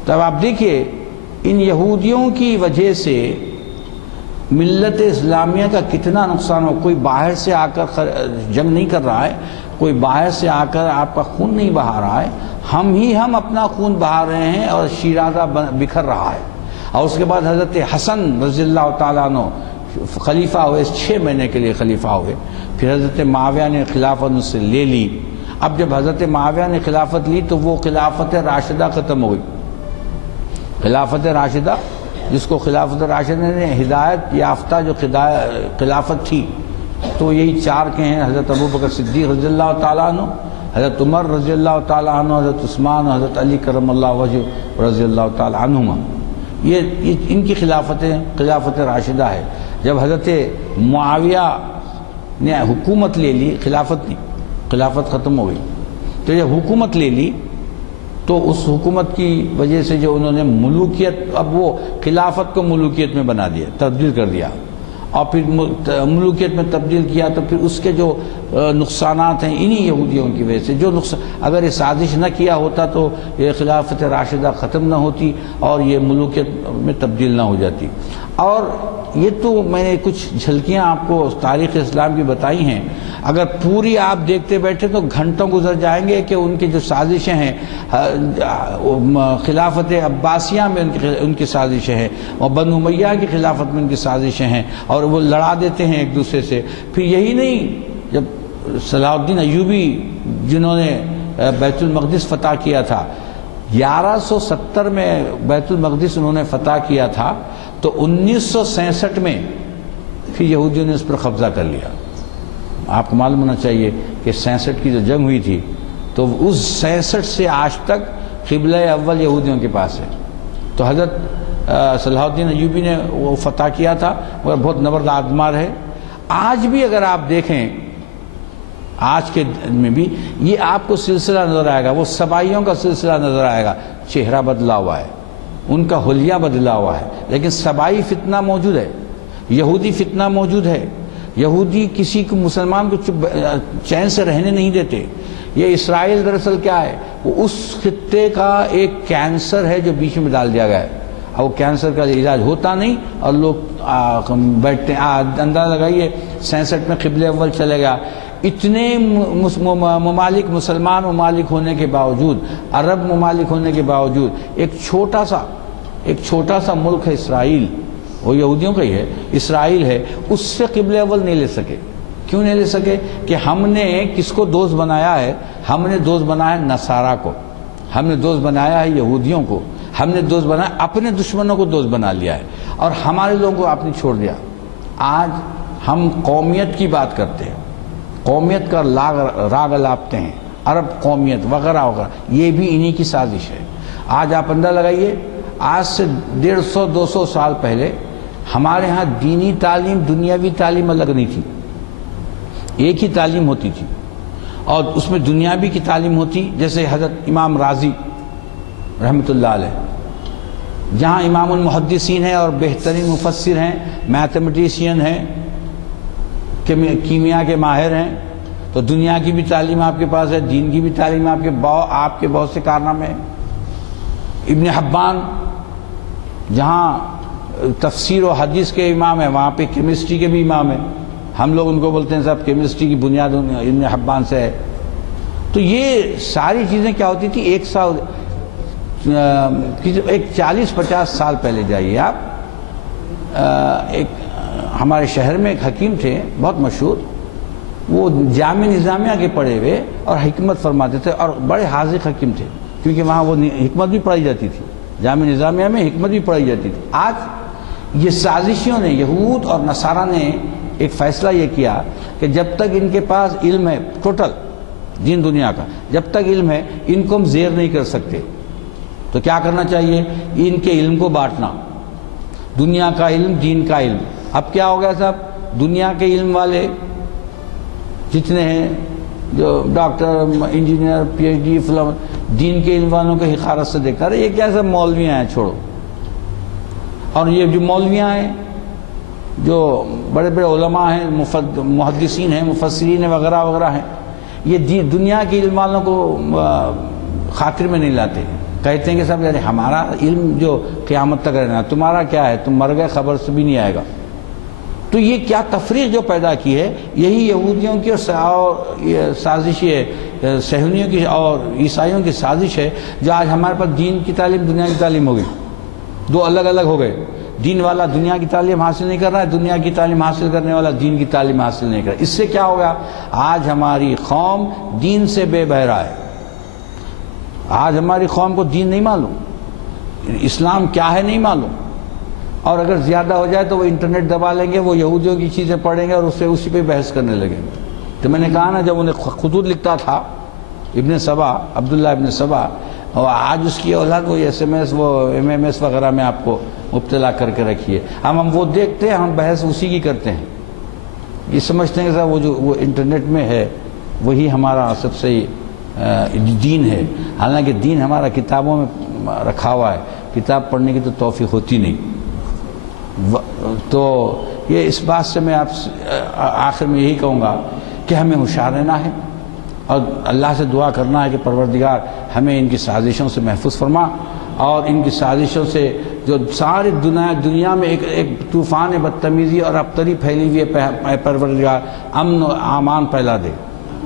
تو اب آپ دیکھیے ان یہودیوں کی وجہ سے ملت اسلامیہ کا کتنا نقصان ہو۔ کوئی باہر سے آ کر جنگ نہیں کر رہا ہے، کوئی باہر سے آ کر آپ کا خون نہیں بہا رہا ہے، ہم اپنا خون بہا رہے ہیں، اور شیرازہ بکھر رہا ہے۔ اور اس کے بعد حضرت حسن رضی اللہ تعالیٰ عنہ خلیفہ ہوئے، 6 مہینے کے لیے خلیفہ ہوئے، پھر حضرت معاویہ نے خلافت ان سے لے لی۔ اب جب حضرت معاویہ نے خلافت لی تو وہ خلافت راشدہ ختم ہو گئی۔ خلافت راشدہ جس کو خلافت راشدہ نے ہدایت یافتہ جو خلافت تھی، تو یہی 4 کے ہیں، حضرت ابوبکر صدیق رضی اللہ تعالیٰ عنہ، حضرت عمر رضی اللہ تعالیٰ عنہ، حضرت عثمان، حضرت علی کرم اللہ وجہ رضی اللہ تعالیٰ عنہما۔ یہ ان کی خلافت راشدہ ہے۔ جب حضرت معاویہ نے حکومت لے لی، خلافت نہیں، خلافت ختم ہو گئی، تو جب حکومت لے لی تو اس حکومت کی وجہ سے جو انہوں نے ملوکیت، اب وہ خلافت کو ملوکیت میں بنا دیا، تبدیل کر دیا، اور پھر ملوکیت میں تبدیل کیا تو پھر اس کے جو نقصانات ہیں انہی یہودیوں کی وجہ سے، جو اگر یہ سازش نہ کیا ہوتا تو یہ خلافت راشدہ ختم نہ ہوتی اور یہ ملوکیت میں تبدیل نہ ہو جاتی۔ اور یہ تو میں نے کچھ جھلکیاں آپ کو تاریخ اسلام کی بتائی ہیں، اگر پوری آپ دیکھتے بیٹھے تو گھنٹوں گزر جائیں گے کہ ان کی جو سازشیں ہیں خلافت عباسیہ میں ان کی سازشیں ہیں، اور بنو امیہ کی خلافت میں ان کی سازشیں ہیں، اور وہ لڑا دیتے ہیں ایک دوسرے سے۔ پھر یہی نہیں، جب صلاح الدین ایوبی جنہوں نے بیت المقدس فتح کیا تھا، 1170 میں بیت المقدس انہوں نے فتح کیا تھا، تو 1967 میں پھر یہودیوں نے اس پر قبضہ کر لیا۔ آپ کو معلوم ہونا چاہیے کہ 67 کی جو جنگ ہوئی تھی تو اس 67 سے آج تک قبلہ اول یہودیوں کے پاس ہے۔ تو حضرت صلاح الدین ایوبی نے وہ فتح کیا تھا، مگر بہت نبرد مار ہے۔ آج بھی اگر آپ دیکھیں، آج کے میں بھی یہ آپ کو سلسلہ نظر آئے گا، وہ سبائیوں کا سلسلہ نظر آئے گا۔ چہرہ بدلا ہوا ہے، ان کا حلیہ بدلا ہوا ہے، لیکن سبائی فتنہ موجود ہے، یہودی فتنہ موجود ہے۔ یہودی کسی کو، مسلمان کو چین سے رہنے نہیں دیتے۔ یہ اسرائیل دراصل کیا ہے، وہ اس خطے کا ایک کینسر ہے جو بیچ میں ڈال دیا گیا ہے، اور وہ کینسر کا علاج ہوتا نہیں، اور لوگ بیٹھتے ہیں۔ اندازہ لگائیے 67 میں قبلہ اول چلے گیا، اتنے ممالک، مسلمان ممالک ہونے کے باوجود، عرب ممالک ہونے کے باوجود، ایک چھوٹا سا ملک ہے اسرائیل، وہ یہودیوں کا ہی ہے، اسرائیل ہے، اس سے قبلہ اول نہیں لے سکے۔ کیوں نہیں لے سکے؟ کہ ہم نے کس کو دوست بنایا ہے؟ ہم نے دوست بنایا ہے نصارہ کو، ہم نے دوست بنایا ہے یہودیوں کو، ہم نے دوست بنایا، اپنے دشمنوں کو دوست بنا لیا ہے، اور ہمارے لوگوں کو آپ نے چھوڑ دیا۔ آج ہم قومیت کی بات کرتے ہیں، قومیت کا راگ الاپتے ہیں، عرب قومیت وغیرہ وغیرہ، یہ بھی انہی کی سازش ہے۔ آج آپ اندازہ لگائیے، آج سے 150-200 سال پہلے ہمارے ہاں دینی تعلیم، دنیاوی تعلیم الگ نہیں تھی، ایک ہی تعلیم ہوتی تھی، اور اس میں دنیاوی کی تعلیم ہوتی، جیسے حضرت امام رازی رحمۃ اللہ علیہ، جہاں امام المحدثین ہیں اور بہترین مفسر ہیں، میتھمیٹیشین ہیں، کیمیا کے ماہر ہیں، تو دنیا کی بھی تعلیم آپ کے پاس ہے، دین کی بھی تعلیم آپ کے بہت سے کارنامے ہیں۔ ابن حبان جہاں تفسیر و حدیث کے امام ہیں، وہاں پہ کیمسٹری کے بھی امام ہیں، ہم لوگ ان کو بولتے ہیں صاحب کیمسٹری کی بنیاد ابن حبان سے ہے۔ تو یہ ساری چیزیں کیا ہوتی تھی، ایک 40-50 سال پہلے جائیے آپ، ایک ہمارے شہر میں ایک حکیم تھے بہت مشہور، وہ جامع نظامیہ کے پڑھے ہوئے اور حکمت فرماتے تھے، اور بڑے حاذق حکیم تھے، کیونکہ وہاں وہ حکمت بھی پڑھائی جاتی تھی، جامع نظامیہ میں حکمت بھی پڑھائی جاتی تھی۔ آج یہ سازشیوں نے، یہود اور نصارہ نے ایک فیصلہ یہ کیا کہ جب تک ان کے پاس علم ہے ٹوٹل دین دنیا کا، جب تک علم ہے ان کو ہم زیر نہیں کر سکتے، تو کیا کرنا چاہیے، ان کے علم کو بانٹنا، دنیا کا علم، دین کا علم۔ اب کیا ہو گیا صاحب، دنیا کے علم والے جتنے ہیں، جو doctor, engineer, P H D, فلاں، دین کے علم والوں کو حقارت سے دیکھتا رہے، یہ کیا سب مولویاں ہیں، چھوڑو۔ اور یہ جو مولویاں ہیں، جو بڑے بڑے علماء ہیں، محدثین ہیں، مفسرین وغیرہ وغیرہ ہیں، یہ دنیا کے علم والوں کو خاطر میں نہیں لاتے، کہتے ہیں کہ صاحب یار ہمارا علم جو قیامت تک رہنا، تمہارا کیا ہے، تم مر گئے، خبر سے بھی نہیں آئے گا۔ تو یہ کیا تفریق جو پیدا کی ہے، یہی یہودیوں کی اور سازش ہے، صہیونیوں کی اور عیسائیوں کی سازش ہے، جو آج ہمارے پاس دین کی تعلیم، دنیا کی تعلیم ہو گئی، دو الگ الگ ہو گئے۔ دین والا دنیا کی تعلیم حاصل نہیں کر رہا ہے، دنیا کی تعلیم حاصل کرنے والا دین کی تعلیم حاصل نہیں کر رہا۔ اس سے کیا ہوگا، آج ہماری قوم دین سے بے بہرا ہے، آج ہماری قوم کو دین نہیں معلوم، اسلام کیا ہے نہیں معلوم، اور اگر زیادہ ہو جائے تو وہ انٹرنیٹ دبا لیں گے، وہ یہودیوں کی چیزیں پڑھیں گے اور اسی پہ بحث کرنے لگیں گے۔ تو میں نے کہا نا، جب انہیں خطوط لکھتا تھا ابن سبا، عبداللہ ابن سبا، اور آج اس کی اولاد وہ SMS، وہ MMS وغیرہ میں آپ کو مبتلا کر کے رکھی ہے۔ ہم وہ دیکھتے ہیں، ہم بحث اسی کی کرتے ہیں، یہ سمجھتے ہیں کہ صاحب وہ جو وہ انٹرنیٹ میں ہے وہی ہمارا سب سے دین ہے، حالانکہ دین ہمارا کتابوں میں رکھا ہوا ہے، کتاب پڑھنے کی تو توفیق ہوتی نہیں۔ تو یہ اس بات سے میں آپ آخر میں یہی کہوں گا کہ ہمیں ہوشیار رہنا ہے اور اللہ سے دعا کرنا ہے کہ پروردگار ہمیں ان کی سازشوں سے محفوظ فرما، اور ان کی سازشوں سے جو ساری دنیا میں ایک طوفان بدتمیزی اور ابتری پھیلی ہوئی ہے، پروردگار امن و امان پھیلا دے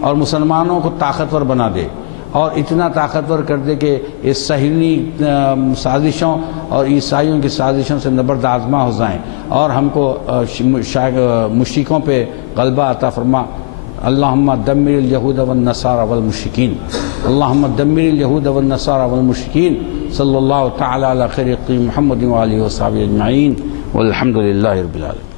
اور مسلمانوں کو طاقتور بنا دے، اور اتنا طاقتور کر دے کہ اس صہیونی سازشوں اور عیسائیوں کی سازشوں سے نبرد آزما ہو جائیں اور ہم کو مشرکوں پہ غلبہ عطا فرما۔ اللہم دمر الیہود والنصارى والمشرکین، اللہم دمر الیہود والنصارى والمشرکین، صلی اللہ تعالی علی خیر محمد وآلہ وصحبہ اجمعین، والحمد للہ رب العالمین۔